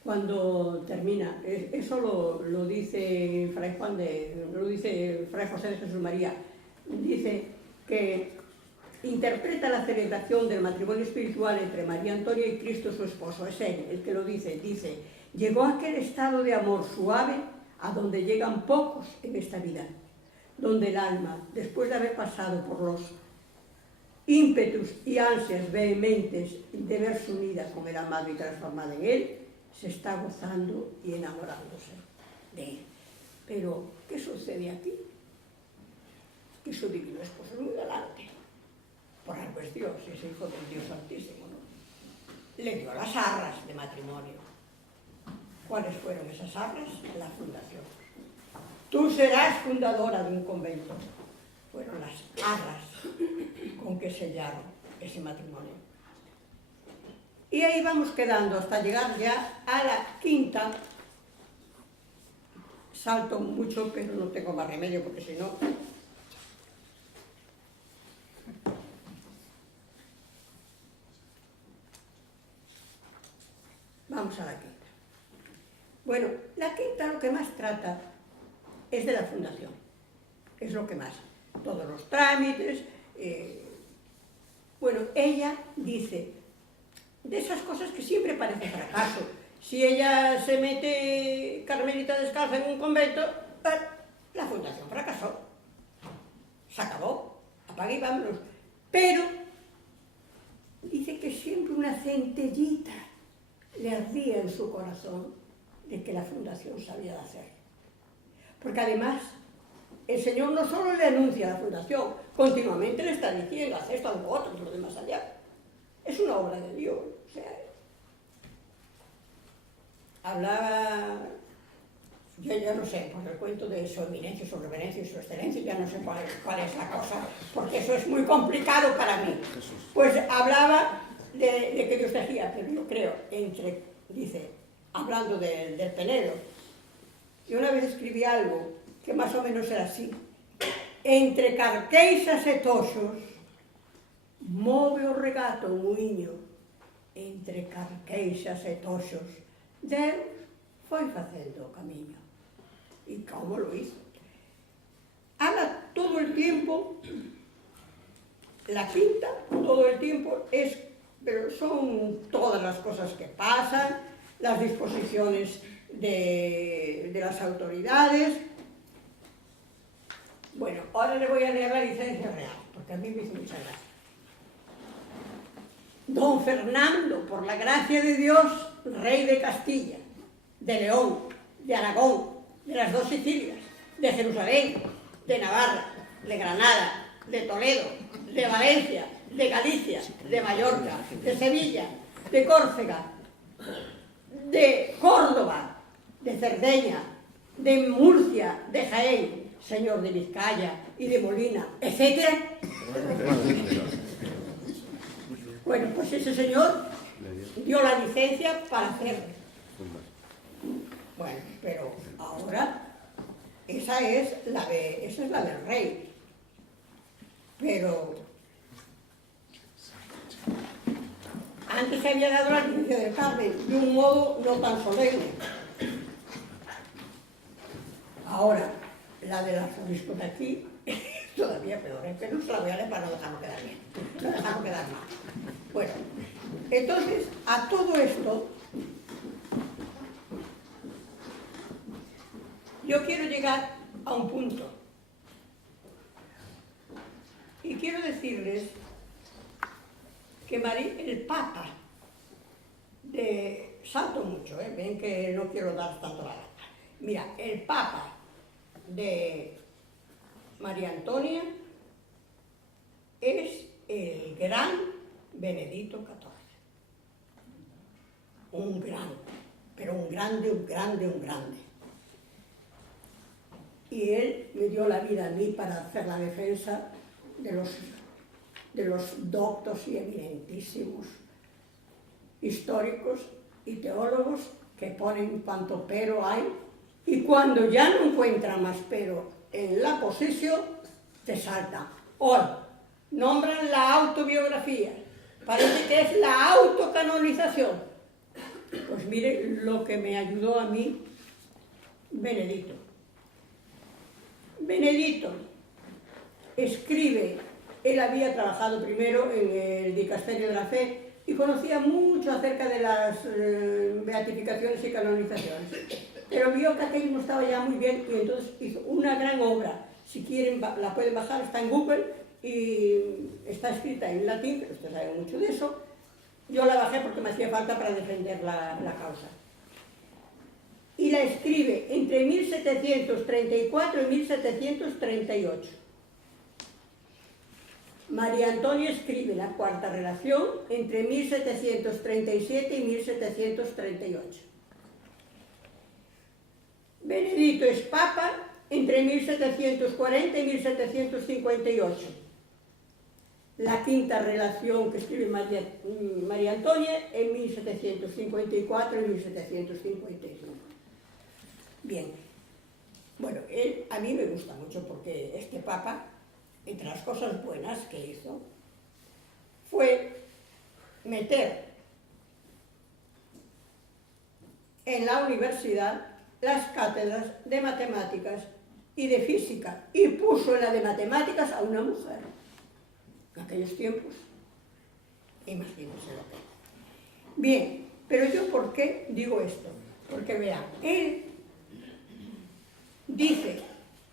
cuando termina, eso lo dice Fray José de Jesús María, dice que interpreta la celebración del matrimonio espiritual entre María Antonia y Cristo su esposo. Es él el que lo dice. Dice, llegó a aquel estado de amor suave a donde llegan pocos en esta vida, donde el alma, después de haber pasado por los ímpetus y ansias vehementes de verse unida con el amado y transformada en él, se está gozando y enamorándose de él. Pero, ¿qué sucede aquí? Que su divino esposo es muy galante. Por algo es Dios, es hijo del Dios Altísimo, ¿no? Le dio las arras de matrimonio. ¿Cuáles fueron esas arras? La fundación. Tú serás fundadora de un convento. Fueron las arras con que sellaron ese matrimonio. Y ahí vamos quedando hasta llegar ya a la quinta. Salto mucho, pero no tengo más remedio, porque si no... Vamos a la quinta. Bueno, la quinta lo que más trata es de la fundación. Es lo que más. Todos los trámites. Bueno, ella dice de esas cosas que siempre parecen fracaso. Si ella se mete carmelita descalza en un convento, la fundación fracasó. Se acabó. Apague y vámonos. Pero dice que siempre una centellita le ardía en su corazón de que la fundación sabía de hacer. Porque además, el Señor no solo le anuncia la fundación, continuamente le está diciendo, haz esto, haz lo otro, lo demás allá. Es una obra de Dios. O sea, hablaba, yo ya no sé, por el cuento de su eminencia, su reverencia y su excelencia, ya no sé cuál es la cosa, porque eso es muy complicado para mí. Pues hablaba de que Dios decía, pero yo creo, dice, hablando del Penedo, yo una vez escribí algo que más o menos era así: entre carqueixas e toxos move o regato o muiño, entre carqueixas e toxos Deus foi facendo o camiño. ¿Y cómo lo hizo? Habla todo el tiempo, la quinta, todo el tiempo pero son todas las cosas que pasan, las disposiciones de las autoridades. Bueno, ahora le voy a leer la licencia real, porque a mí me hizo mucha gracia. Don Fernando, por la gracia de Dios, rey de Castilla, de León, de Aragón, de las 2 Sicilias, de Jerusalén, de Navarra, de Granada, de Toledo, de Valencia, de Galicia, de Mallorca, de Sevilla, de Córcega, de Córdoba, de Cerdeña, de Murcia, de Jaén, señor de Vizcaya y de Molina, etc. Bueno, pues ese señor dio la licencia para hacerlo. Bueno, pero ahora esa es la del rey. Pero antes se había dado la licencia del Carmen de un modo no tan solemne. Ahora, la del arzobispo de aquí es todavía peor, pero no se la voy a leer para no dejarlo quedar bien, no dejarlo quedar mal. Bueno, entonces, a todo esto, yo quiero llegar a un punto. Y quiero decirles que el Papa, salto mucho, ven que no quiero dar tanto la lata. Mira, el Papa de María Antonia es el gran Benedicto XIV. Un gran, pero un grande, un grande, un grande. Y él me dio la vida a mí para hacer la defensa de los doctos y eminentísimos históricos y teólogos que ponen cuanto pero hay, y cuando ya no encuentran más pero en la posición, te saltan. Hoy nombran la autobiografía, parece que es la autocanonización. Pues mire lo que me ayudó a mí Benedicto. Benedicto escribe, él había trabajado primero en el Dicasterio de la Fe y conocía mucho acerca de las beatificaciones y canonizaciones, pero vio que aquello no estaba ya muy bien y entonces hizo una gran obra. Si quieren la pueden bajar, está en Google y está escrita en latín, pero ustedes saben mucho de eso. Yo la bajé porque me hacía falta para defender la causa. Y la escribe entre 1734 y 1738. María Antonia escribe la cuarta relación entre 1737 y 1738. Benedicto es papa entre 1740 y 1758. La quinta relación que escribe María Antonia en 1754 y 1755. Bien, bueno, a mí me gusta mucho porque este papa, entre las cosas buenas que hizo, fue meter en la universidad las cátedras de matemáticas y de física, y puso en la de matemáticas a una mujer. En aquellos tiempos, imagínense lo que. Bien, pero yo ¿por qué digo esto? Porque vean, él dice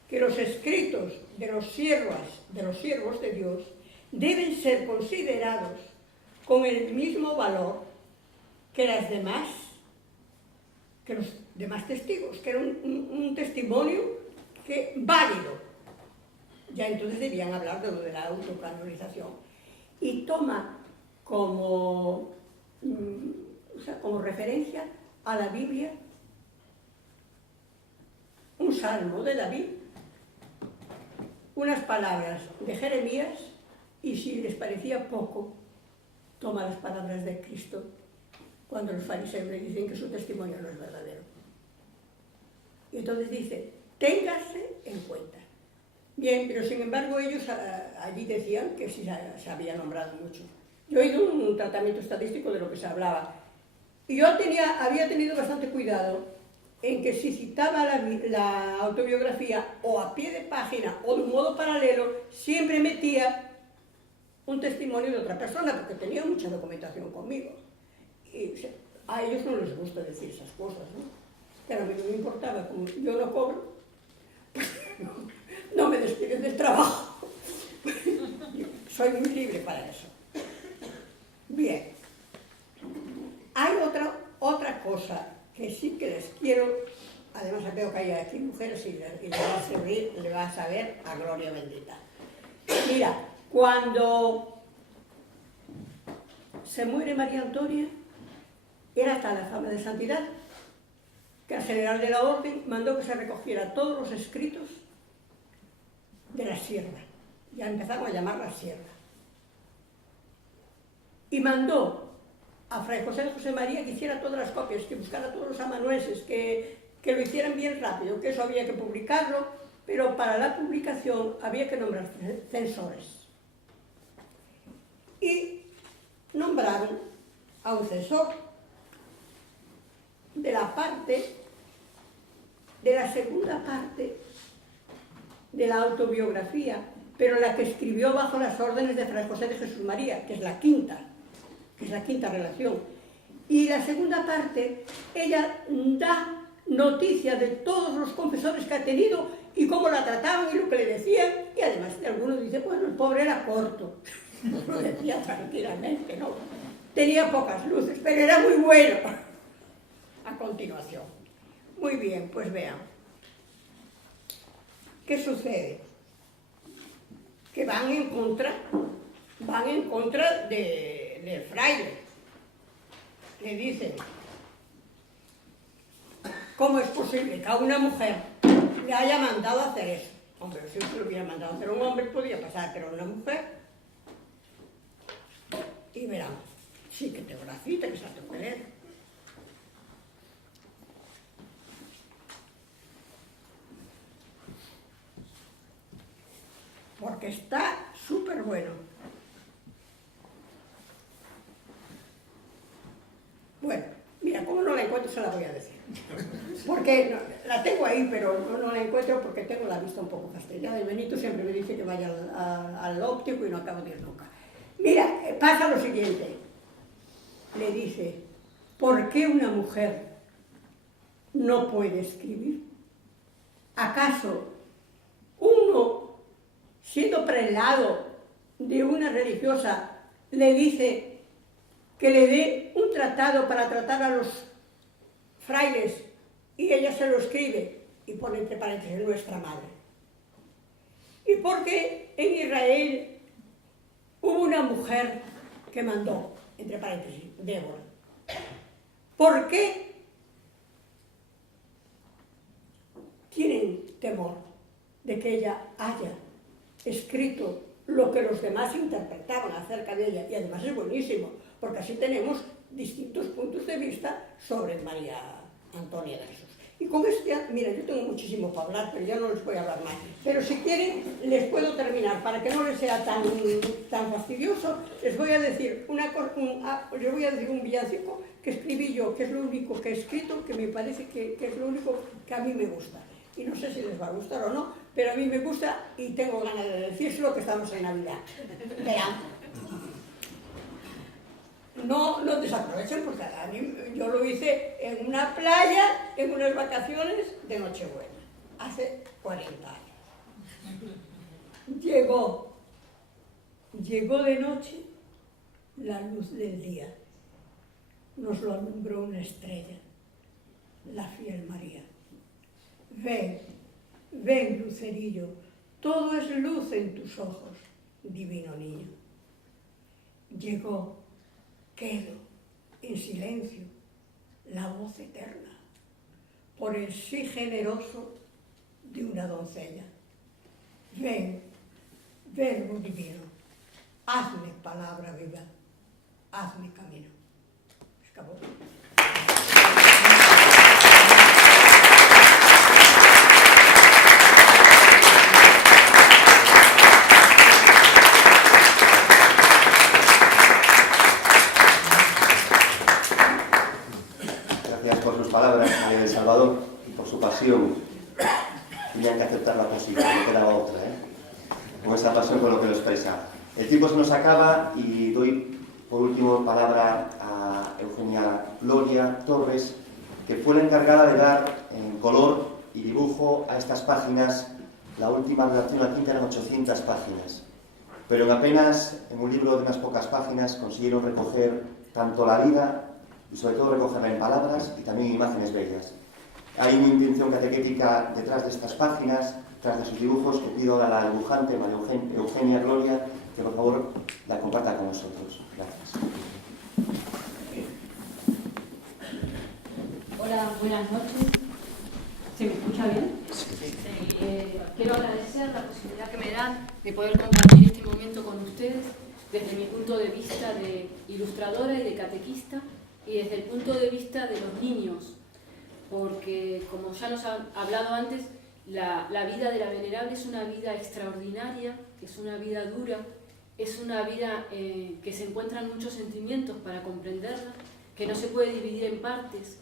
que los escritos de los siervos de Dios deben ser considerados con el mismo valor que los demás testigos, que era un testimonio válido. Ya entonces debían hablar de lo de la autocanonización. Y toma como referencia a la Biblia un salmo de David, unas palabras de Jeremías, y si les parecía poco, toma las palabras de Cristo cuando los fariseos le dicen que su testimonio no es verdadero. Y entonces dice, téngase en cuenta. Bien, pero sin embargo ellos allí decían que sí se había nombrado mucho. Yo he ido a un tratamiento estadístico de lo que se hablaba. Y yo había tenido bastante cuidado en que si citaba la autobiografía o a pie de página o de un modo paralelo, siempre metía un testimonio de otra persona, porque tenía mucha documentación conmigo. Y a ellos no les gusta decir esas cosas, ¿no? Pero a mí no me importaba, como yo no cobro, no me despiden del trabajo. Soy muy libre para eso. Bien. Hay otra cosa que sí que les quiero, además veo que hay aquí mujeres y le va a servir, le va a saber a gloria bendita. Mira, cuando se muere María Antonia, era tal la fama de santidad que el general de la orden mandó que se recogiera todos los escritos de la sierva. Ya empezaron a llamarla sierva. Y mandó a Fray José María que hiciera todas las copias, que buscara todos los amanuenses, que lo hicieran bien rápido, que eso había que publicarlo, pero para la publicación había que nombrar censores. Y nombraron a un censor de la segunda parte de la autobiografía, pero la que escribió bajo las órdenes de Fray José de Jesús María, que es la quinta relación. Y la segunda parte, ella da noticia de todos los confesores que ha tenido y cómo la trataban y lo que le decían, y además de algunos dicen, bueno, el pobre era corto, lo decía tranquilamente, ¿no? Tenía pocas luces, pero era muy bueno. A continuación. Muy bien, pues vean. ¿Qué sucede? Que van en contra del fraile. Le dicen, ¿cómo es posible que a una mujer le haya mandado a hacer eso? Hombre, si se lo hubiera mandado a hacer un hombre podía pasar, pero una mujer. Y verán, sí que tengo la cita, que se la tengo que leer. Porque está súper bueno. Bueno, mira, como no la encuentro se la voy a decir. Porque no, la tengo ahí, pero no la encuentro porque tengo la vista un poco castellana. Y Benito siempre me dice que vaya al óptico y no acabo de ir nunca. Mira, pasa lo siguiente. Le dice, ¿por qué una mujer no puede escribir? ¿Acaso uno, siendo prelado de una religiosa, le dice que le dé un tratado para tratar a los frailes y ella se lo escribe y pone entre paréntesis nuestra madre? ¿Y por qué en Israel hubo una mujer que mandó, entre paréntesis, Débora? ¿Por qué tienen temor de que ella haya escrito lo que los demás interpretaban acerca de ella? Y además es buenísimo, porque así tenemos distintos puntos de vista sobre María Antonia de Jesús. Y con mira, yo tengo muchísimo para hablar, pero ya no les voy a hablar más. Pero si quieren, les puedo terminar, para que no les sea tan fastidioso, les voy a decir un villancico que escribí yo, que es lo único que he escrito, que me parece que es lo único que a mí me gusta. Y no sé si les va a gustar o no, pero a mí me gusta y tengo ganas de decírselo, que estamos en Navidad. Vean. No desaprovechen, porque a mí, yo lo hice en una playa, en unas vacaciones de Nochebuena, hace 40 años. Llegó de noche la luz del día, nos lo alumbró una estrella, la fiel María. Ven, lucerillo, todo es luz en tus ojos, divino niño. Llegó, quedo en silencio, la voz eterna, por el sí generoso de una doncella. Ven, verbo divino, hazme palabra viva, hazme camino. Acabó. Palabras, María del Salvador, y por su pasión. Tenían que aceptar la posibilidad, no quedaba otra, con esa pasión con lo que lo expresa. El tiempo se nos acaba y doy por último palabra a Eugenia Gloria Torres, que fue la encargada de dar en color y dibujo a estas páginas. La última redacción aquí eran 800 páginas, pero en un libro de unas pocas páginas consiguieron recoger tanto la vida y sobre todo recogerla en palabras y también en imágenes bellas. Hay una intención catequética detrás de estas páginas, detrás de sus dibujos, que pido a la dibujante María Eugenia Gloria que por favor la comparta con nosotros. Gracias. Hola, buenas noches. ¿Se me escucha bien? Sí. Quiero agradecer la posibilidad que me dan de poder compartir este momento con ustedes. desde mi punto de vista de ilustradora y de catequista, y desde el punto de vista de los niños, porque como ya nos ha hablado antes, la vida de la venerable es una vida extraordinaria, es una vida dura, es una vida que se encuentran muchos sentimientos para comprenderla, que no se puede dividir en partes,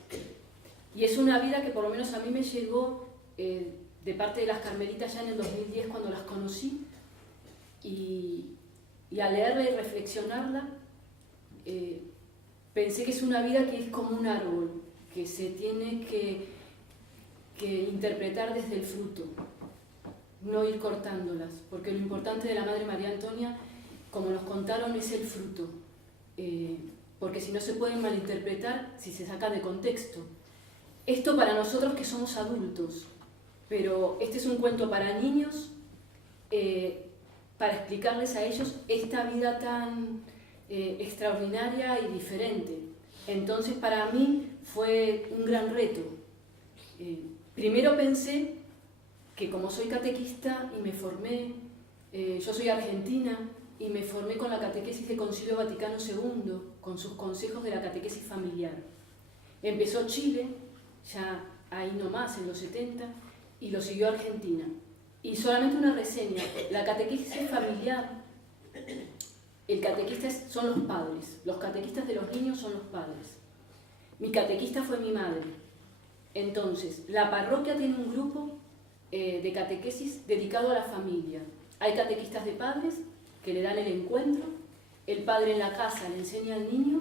y es una vida que por lo menos a mí me llegó de parte de las carmelitas ya en el 2010 cuando las conocí, y al leerla y reflexionarla pensé que es una vida que es como un árbol, que se tiene que interpretar desde el fruto, no ir cortándolas, porque lo importante de la Madre María Antonia, como nos contaron, es el fruto, porque si no se pueden malinterpretar si se saca de contexto. Esto para nosotros que somos adultos, pero este es un cuento para niños, para explicarles a ellos esta vida tan extraordinaria y diferente. Entonces para mí fue un gran reto. Primero pensé que como soy catequista y me formé, yo soy argentina y me formé con la catequesis del Concilio Vaticano II, con sus consejos de la catequesis familiar. Empezó Chile, ya ahí nomás, en los 70, y lo siguió Argentina. Y solamente una reseña, la catequesis es familiar, el catequista son los padres, los catequistas de los niños son los padres. Mi catequista fue mi madre. Entonces, la parroquia tiene un grupo de catequesis dedicado a la familia. Hay catequistas de padres que le dan el encuentro, el padre en la casa le enseña al niño,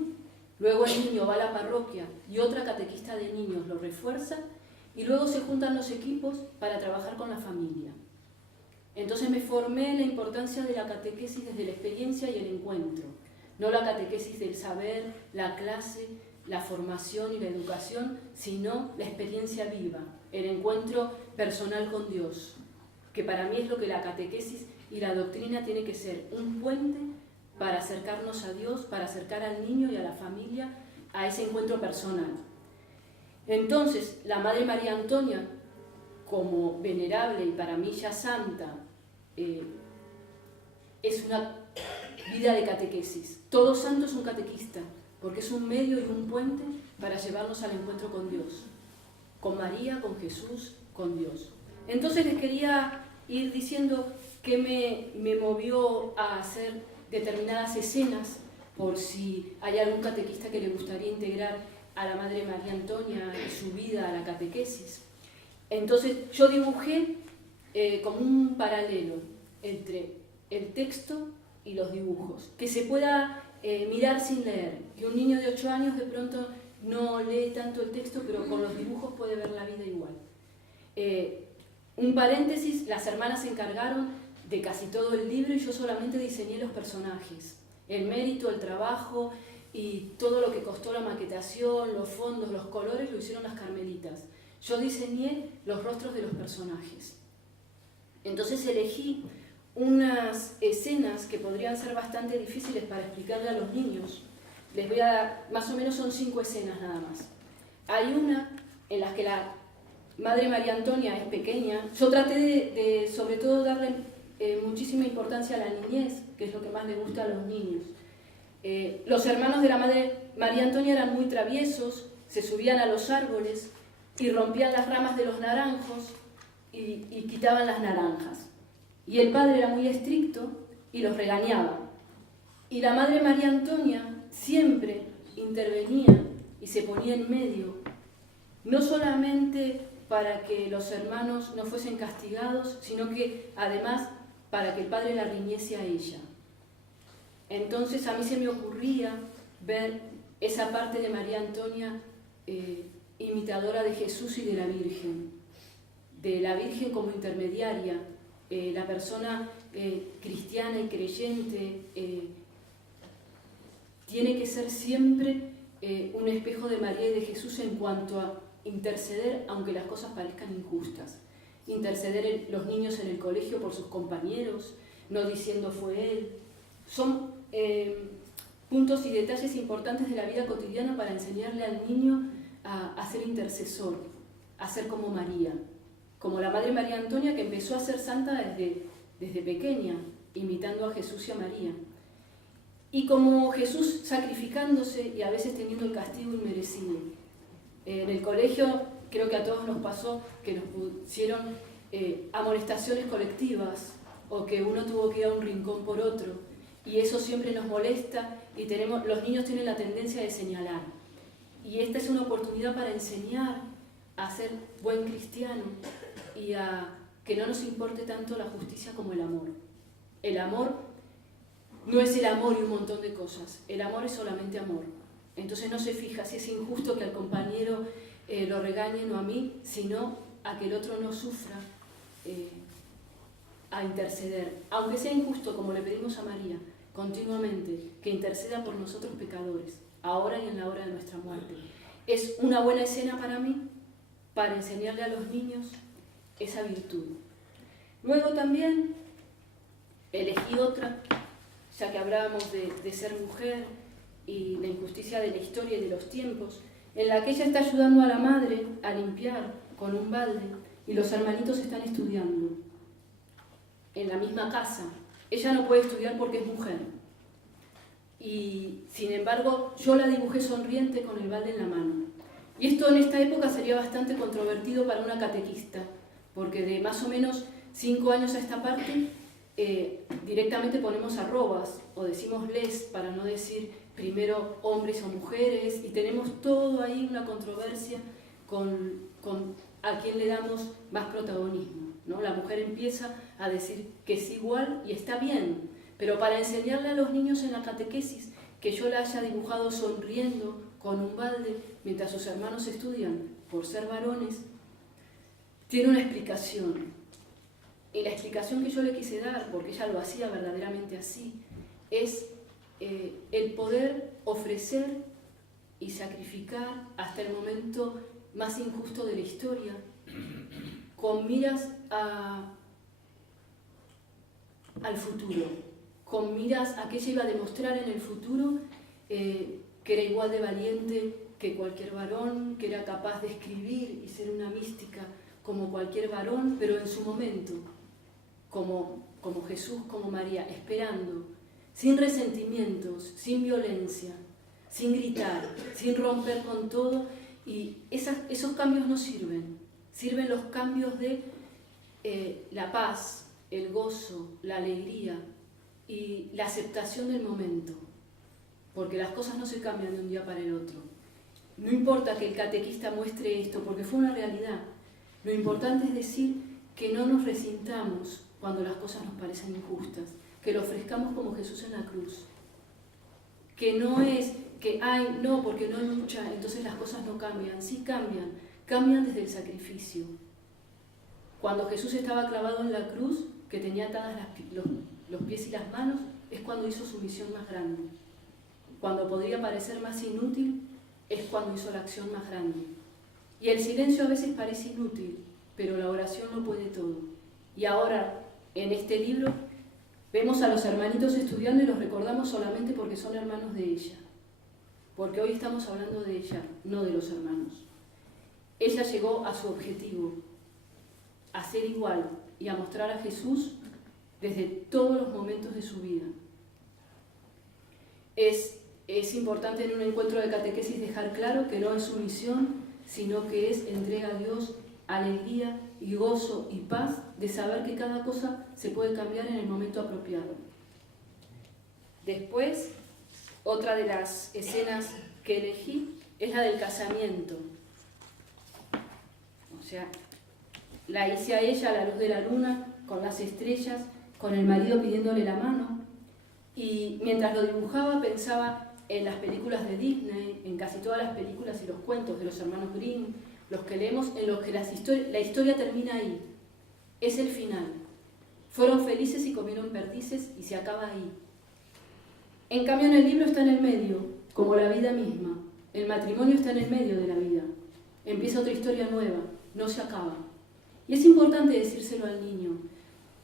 luego el niño va a la parroquia y otra catequista de niños lo refuerza, y luego se juntan los equipos para trabajar con la familia. Entonces me formé en la importancia de la catequesis desde la experiencia y el encuentro, no la catequesis del saber, la clase, la formación y la educación, sino la experiencia viva, el encuentro personal con Dios, que para mí es lo que la catequesis y la doctrina tiene que ser, un puente para acercarnos a Dios, para acercar al niño y a la familia a ese encuentro personal. Entonces, la Madre María Antonia, como venerable y para mí ya santa, es una vida de catequesis. Todo santo es un catequista, porque es un medio y un puente para llevarnos al encuentro con Dios, con María, con Jesús, con Dios. Entonces les quería ir diciendo que me movió a hacer determinadas escenas, por si hay algún catequista que le gustaría integrar a la Madre María Antonia y su vida a la catequesis. Entonces yo dibujé como un paralelo entre el texto y los dibujos, que se pueda mirar sin leer, que un niño de 8 años de pronto no lee tanto el texto, pero con los dibujos puede ver la vida igual. Un paréntesis, las hermanas se encargaron de casi todo el libro y yo solamente diseñé los personajes. El mérito, el trabajo y todo lo que costó la maquetación, los fondos, los colores, lo hicieron las carmelitas. Yo diseñé los rostros de los personajes. Entonces elegí unas escenas que podrían ser bastante difíciles para explicarle a los niños. Les voy a dar, más o menos son 5 escenas nada más. Hay una en la que la Madre María Antonia es pequeña. Yo traté de sobre todo darle muchísima importancia a la niñez, que es lo que más le gusta a los niños. Los hermanos de la Madre María Antonia eran muy traviesos, se subían a los árboles y rompían las ramas de los naranjos y quitaban las naranjas. Y el padre era muy estricto y los regañaba. Y la Madre María Antonia siempre intervenía y se ponía en medio, no solamente para que los hermanos no fuesen castigados, sino que además para que el padre la riñese a ella. Entonces a mí se me ocurría ver esa parte de María Antonia imitadora de Jesús y de la Virgen como intermediaria, la persona cristiana y creyente tiene que ser siempre un espejo de María y de Jesús en cuanto a interceder aunque las cosas parezcan injustas, interceder los niños en el colegio por sus compañeros, no diciendo fue él. Son puntos y detalles importantes de la vida cotidiana para enseñarle al niño a ser intercesor, a ser como María, como la Madre María Antonia, que empezó a ser santa desde pequeña, imitando a Jesús y a María. Y como Jesús sacrificándose y a veces teniendo el castigo inmerecido. En el colegio creo que a todos nos pasó que nos pusieron amonestaciones colectivas o que uno tuvo que ir a un rincón por otro, y eso siempre nos molesta y los niños tienen la tendencia de señalar. Y esta es una oportunidad para enseñar a ser buen cristiano y a que no nos importe tanto la justicia como el amor. El amor no es el amor y un montón de cosas, el amor es solamente amor. Entonces no se fija si es injusto que al compañero lo regañen o a mí, sino a que el otro no sufra, a interceder, aunque sea injusto, como le pedimos a María continuamente, que interceda por nosotros pecadores, ahora y en la hora de nuestra muerte. Es una buena escena para mí, para enseñarle a los niños esa virtud. Luego también elegí otra, ya que hablábamos de ser mujer y la injusticia de la historia y de los tiempos, en la que ella está ayudando a la madre a limpiar con un balde y los hermanitos están estudiando en la misma casa. Ella no puede estudiar porque es mujer. Y sin embargo, yo la dibujé sonriente con el balde en la mano. Y esto en esta época sería bastante controvertido para una catequista, porque de más o menos 5 años a esta parte, directamente ponemos arrobas o decimos les para no decir primero hombres o mujeres, y tenemos todo ahí una controversia con a quién le damos más protagonismo, ¿no? La mujer empieza a decir que es igual y está bien, pero para enseñarle a los niños en la catequesis que yo la haya dibujado sonriendo con un balde mientras sus hermanos estudian por ser varones, tiene una explicación. Y la explicación que yo le quise dar, porque ella lo hacía verdaderamente así, es el poder ofrecer y sacrificar hasta el momento más injusto de la historia, con miras al futuro, con miras a que ella iba a demostrar en el futuro que era igual de valiente que cualquier varón, que era capaz de escribir y ser una mística como cualquier varón, pero en su momento, como Jesús, como María, esperando, sin resentimientos, sin violencia, sin gritar, sin romper con todo. Y esos cambios no sirven. Sirven los cambios de la paz, el gozo, la alegría y la aceptación del momento. Porque las cosas no se cambian de un día para el otro. No importa que el catequista muestre esto, porque fue una realidad. Lo importante es decir que no nos resintamos cuando las cosas nos parecen injustas, que lo ofrezcamos como Jesús en la cruz. Que no es que, ay, no, porque no lucha, entonces las cosas no cambian. Sí cambian, cambian desde el sacrificio. Cuando Jesús estaba clavado en la cruz, que tenía atadas los pies y las manos, es cuando hizo su misión más grande. Cuando podría parecer más inútil, es cuando hizo la acción más grande. Y el silencio a veces parece inútil, pero la oración lo puede todo. Y ahora, en este libro, vemos a los hermanitos estudiando y los recordamos solamente porque son hermanos de ella. Porque hoy estamos hablando de ella, no de los hermanos. Ella llegó a su objetivo, a ser igual y a mostrar a Jesús desde todos los momentos de su vida. Es importante en un encuentro de catequesis dejar claro que no es sumisión, sino que es entrega a Dios, alegría y gozo y paz de saber que cada cosa se puede cambiar en el momento apropiado. Después, otra de las escenas que elegí es la del casamiento. O sea, la hice a ella a la luz de la luna, con las estrellas, con el marido pidiéndole la mano. Y mientras lo dibujaba pensaba en las películas de Disney, en casi todas las películas y los cuentos de los hermanos Grimm, los que leemos, en los que la historia termina ahí. Es el final. Fueron felices y comieron perdices y se acaba ahí. En cambio en el libro está en el medio, como la vida misma. El matrimonio está en el medio de la vida. Empieza otra historia nueva, no se acaba. Y es importante decírselo al niño,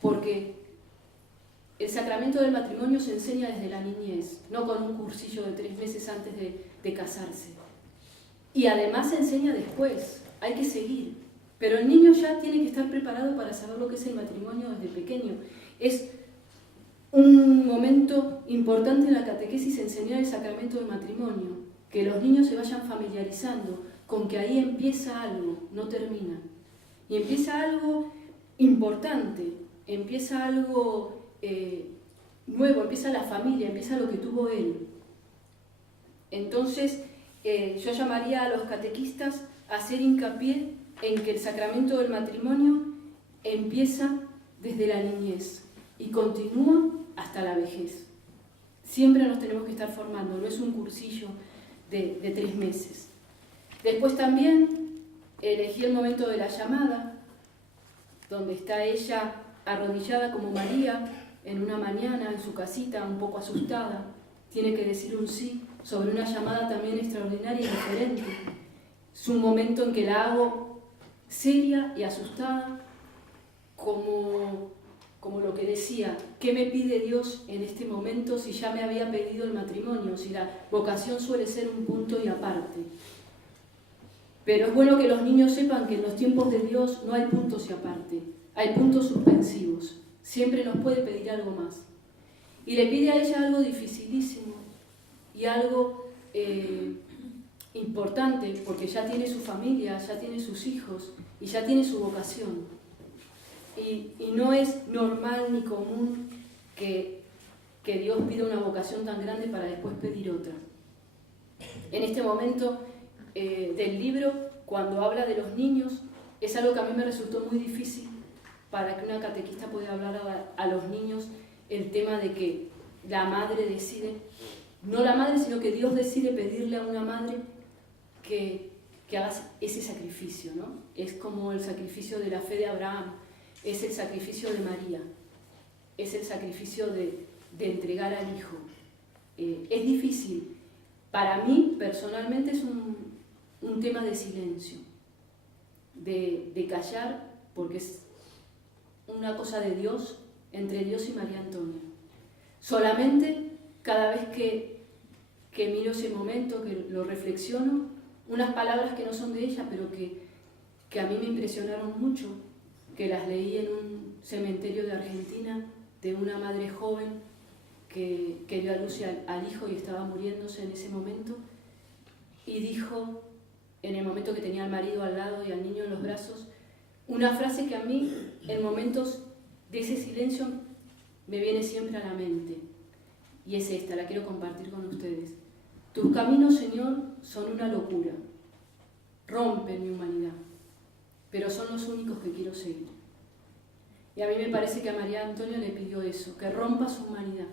porque el sacramento del matrimonio se enseña desde la niñez, no con un cursillo de 3 meses antes de casarse. Y además se enseña después, hay que seguir. Pero el niño ya tiene que estar preparado para saber lo que es el matrimonio desde pequeño. Es un momento importante en la catequesis enseñar el sacramento del matrimonio, que los niños se vayan familiarizando con que ahí empieza algo, no termina. Y empieza algo importante, empieza algo nuevo, empieza la familia, empieza lo que tuvo él. Entonces, yo llamaría a los catequistas a hacer hincapié en que el sacramento del matrimonio empieza desde la niñez y continúa hasta la vejez. Siempre nos tenemos que estar formando, no es un cursillo de 3 meses. Después también elegí el momento de la llamada, donde está ella arrodillada como María en una mañana en su casita, un poco asustada. Tiene que decir un sí sobre una llamada también extraordinaria y diferente. Es un momento en que la hago seria y asustada, como lo que decía, ¿qué me pide Dios en este momento si ya me había pedido el matrimonio? Si la vocación suele ser un punto y aparte. Pero es bueno que los niños sepan que en los tiempos de Dios no hay puntos y aparte, hay puntos suspensivos. Siempre nos puede pedir algo más. Y le pide a ella algo dificilísimo y algo importante, porque ya tiene su familia, ya tiene sus hijos y ya tiene su vocación. Y no es normal ni común que Dios pida una vocación tan grande para después pedir otra. En este momento del libro, cuando habla de los niños, es algo que a mí me resultó muy difícil para que una catequista pueda hablar a los niños, el tema de que la madre decide, no la madre, sino que Dios decide pedirle a una madre que haga ese sacrificio, ¿no? Es como el sacrificio de la fe de Abraham, es el sacrificio de María, es el sacrificio de entregar al Hijo. Es difícil. Para mí, personalmente, es un tema de silencio, de callar, porque es una cosa de Dios, entre Dios y María Antonia. Solamente cada vez que miro ese momento, que lo reflexiono, unas palabras que no son de ella, pero que a mí me impresionaron mucho, que las leí en un cementerio de Argentina, de una madre joven que dio a luz al hijo y estaba muriéndose en ese momento, y dijo, en el momento que tenía al marido al lado y al niño en los brazos, una frase que a mí, en momentos de ese silencio, me viene siempre a la mente, y es esta, la quiero compartir con ustedes. Tus caminos, Señor, son una locura, rompen mi humanidad, pero son los únicos que quiero seguir. Y a mí me parece que a María Antonia le pidió eso, que rompa su humanidad,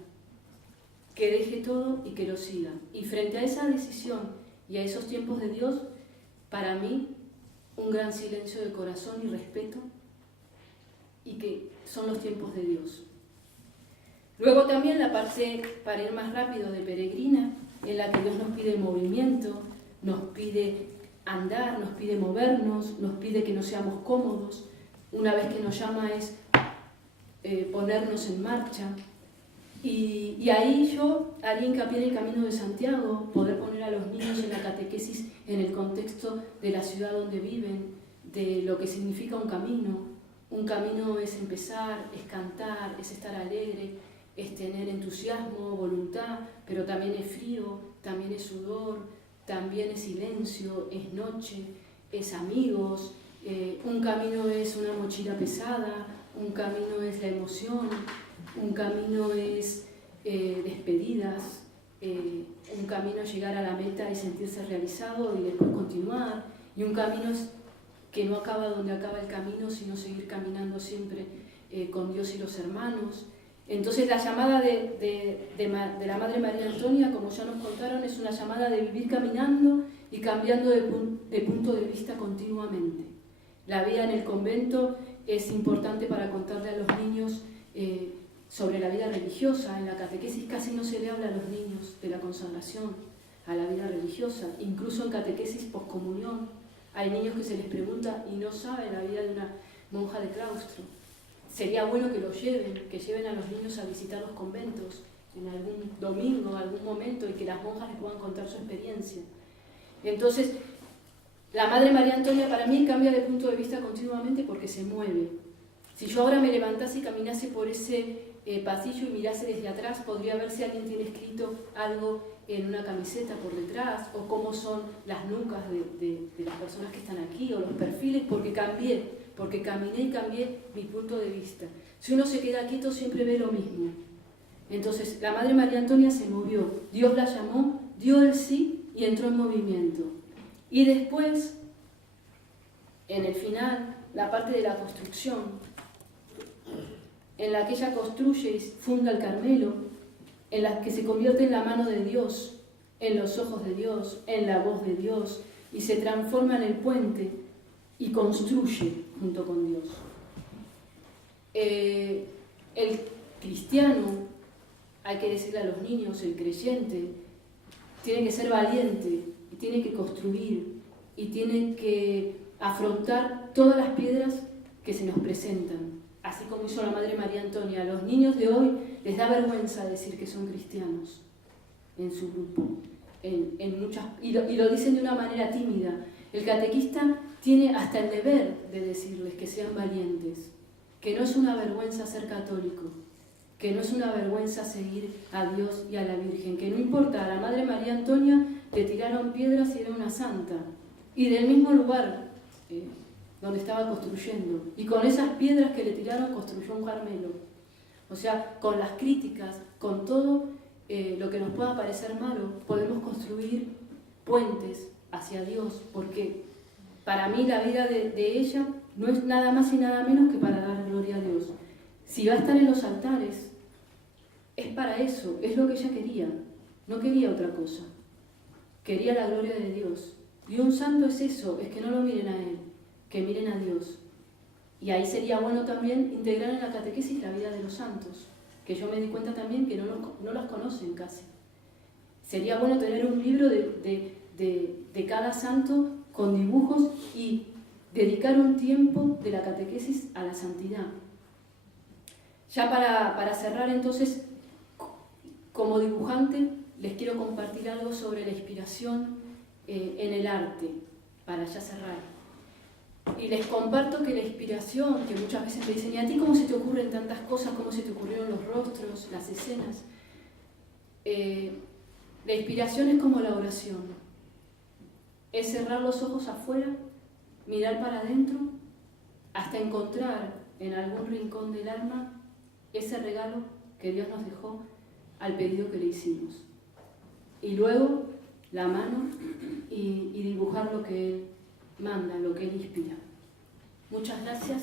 que deje todo y que lo siga. Y frente a esa decisión y a esos tiempos de Dios, para mí, un gran silencio de corazón y respeto, y que son los tiempos de Dios. Luego también la parte, para ir más rápido, de peregrina, en la que Dios nos pide movimiento, nos pide andar, nos pide movernos, nos pide que no seamos cómodos. Una vez que nos llama es ponernos en marcha. Y ahí yo haría hincapié en el Camino de Santiago, poder poner a los niños en la catequesis en el contexto de la ciudad donde viven, de lo que significa un camino. Un camino es empezar, es cantar, es estar alegre, es tener entusiasmo, voluntad, pero también es frío, también es sudor, también es silencio, es noche, es amigos. Un camino es una mochila pesada, un camino es la emoción, un camino es despedidas, un camino es llegar a la meta y sentirse realizado y después continuar, y un camino es que no acaba donde acaba el camino, sino seguir caminando siempre con Dios y los hermanos. Entonces la llamada de la Madre María Antonia, como ya nos contaron, es una llamada de vivir caminando y cambiando de punto de vista continuamente. La vida en el convento es importante para contarle a los niños sobre la vida religiosa. En la catequesis casi no se le habla a los niños de la consagración a la vida religiosa, incluso en catequesis poscomunión. Hay niños que se les pregunta y no saben la vida de una monja de claustro. Sería bueno que lleven a los niños a visitar los conventos en algún domingo, algún momento, y que las monjas les puedan contar su experiencia. Entonces, la Madre María Antonia para mí cambia de punto de vista continuamente porque se mueve. Si yo ahora me levantase y caminase por ese pasillo y mirase desde atrás, podría ver si alguien tiene escrito algo en una camiseta por detrás, o cómo son las nucas de las personas que están aquí, o los perfiles, porque caminé y cambié mi punto de vista. Si uno se queda quieto siempre ve lo mismo. Entonces la Madre María Antonia se movió, Dios la llamó, dio el sí y entró en movimiento. Y después, en el final, la parte de la construcción, en la que ella construye y funda el Carmelo, en la que se convierte en la mano de Dios, en los ojos de Dios, en la voz de Dios, y se transforma en el puente y construye junto con Dios. El cristiano, hay que decirle a los niños, el creyente, tiene que ser valiente y tiene que construir y tiene que afrontar todas las piedras que se nos presentan, así como hizo la Madre María Antonia. A los niños de hoy les da vergüenza decir que son cristianos en su grupo, y lo dicen de una manera tímida. El catequista tiene hasta el deber de decirles que sean valientes, que no es una vergüenza ser católico, que no es una vergüenza seguir a Dios y a la Virgen, que no importa, a la Madre María Antonia le tiraron piedras y era una santa, y del mismo lugar donde estaba construyendo, y con esas piedras que le tiraron construyó un Carmelo. O sea, con las críticas, con todo lo que nos pueda parecer malo, podemos construir puentes hacia Dios, porque para mí la vida de ella no es nada más y nada menos que para dar gloria a Dios. Si va a estar en los altares, es para eso, es lo que ella quería, no quería otra cosa, quería la gloria de Dios. Y un santo es eso, es que no lo miren a él, que miren a Dios. Y ahí sería bueno también integrar en la catequesis la vida de los santos, que yo me di cuenta también que no las conocen casi. Sería bueno tener un libro de cada santo con dibujos y dedicar un tiempo de la catequesis a la santidad. Ya para cerrar entonces, como dibujante, les quiero compartir algo sobre la inspiración en el arte, para ya cerrar. Y les comparto que la inspiración, que muchas veces me dicen, ¿y a ti cómo se te ocurren tantas cosas? ¿Cómo se te ocurrieron los rostros, las escenas? La inspiración es como la oración. Es cerrar los ojos afuera, mirar para adentro, hasta encontrar en algún rincón del alma ese regalo que Dios nos dejó al pedido que le hicimos. Y luego la mano y dibujar lo que Él manda, lo que Él inspira. Muchas gracias.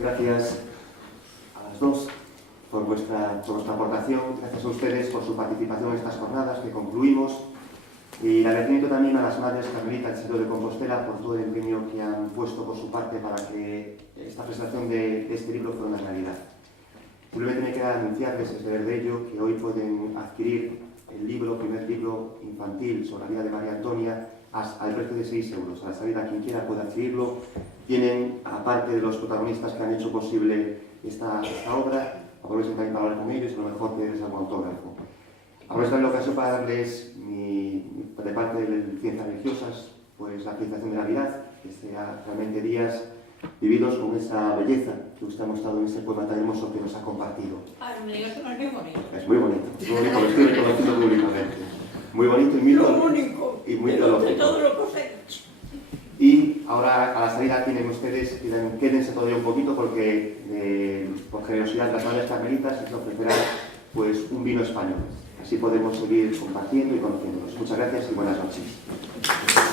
Gracias a las dos por vuestra aportación, gracias a ustedes por su participación en estas jornadas que concluimos, y el agradecimiento también a las Madres Carmelitas del Siglo de Compostela por todo el empeño que han puesto por su parte para que esta presentación de este libro fuera una realidad. Simplemente me queda anunciarles, es deber de ello, que hoy pueden adquirir el libro, primer libro infantil sobre la vida de María Antonia, al precio de 6 euros. A la salida, quien quiera puede adquirirlo. Tienen, aparte de los protagonistas que han hecho posible esta obra, aprovechen también para hablar con ellos y a lo mejor pedirles algún autógrafo. Aprovecho la ocasión para darles, de parte de Ciencias Religiosas, pues la felicitación de Navidad, que sea realmente días vividos con esa belleza que usted ha mostrado en ese poema tan hermoso que nos ha compartido. Ay, me digas que es bonito. Es muy bonito, lo estoy reconociendo públicamente. Muy bonito y muy teológico. Todo lo que Y ahora, a la salida, tienen ustedes, quédense todavía un poquito porque por generosidad las Madres Carmelitas les ofrecerán pues, un vino español. Así podemos seguir compartiendo y conociéndonos. Muchas gracias y buenas noches.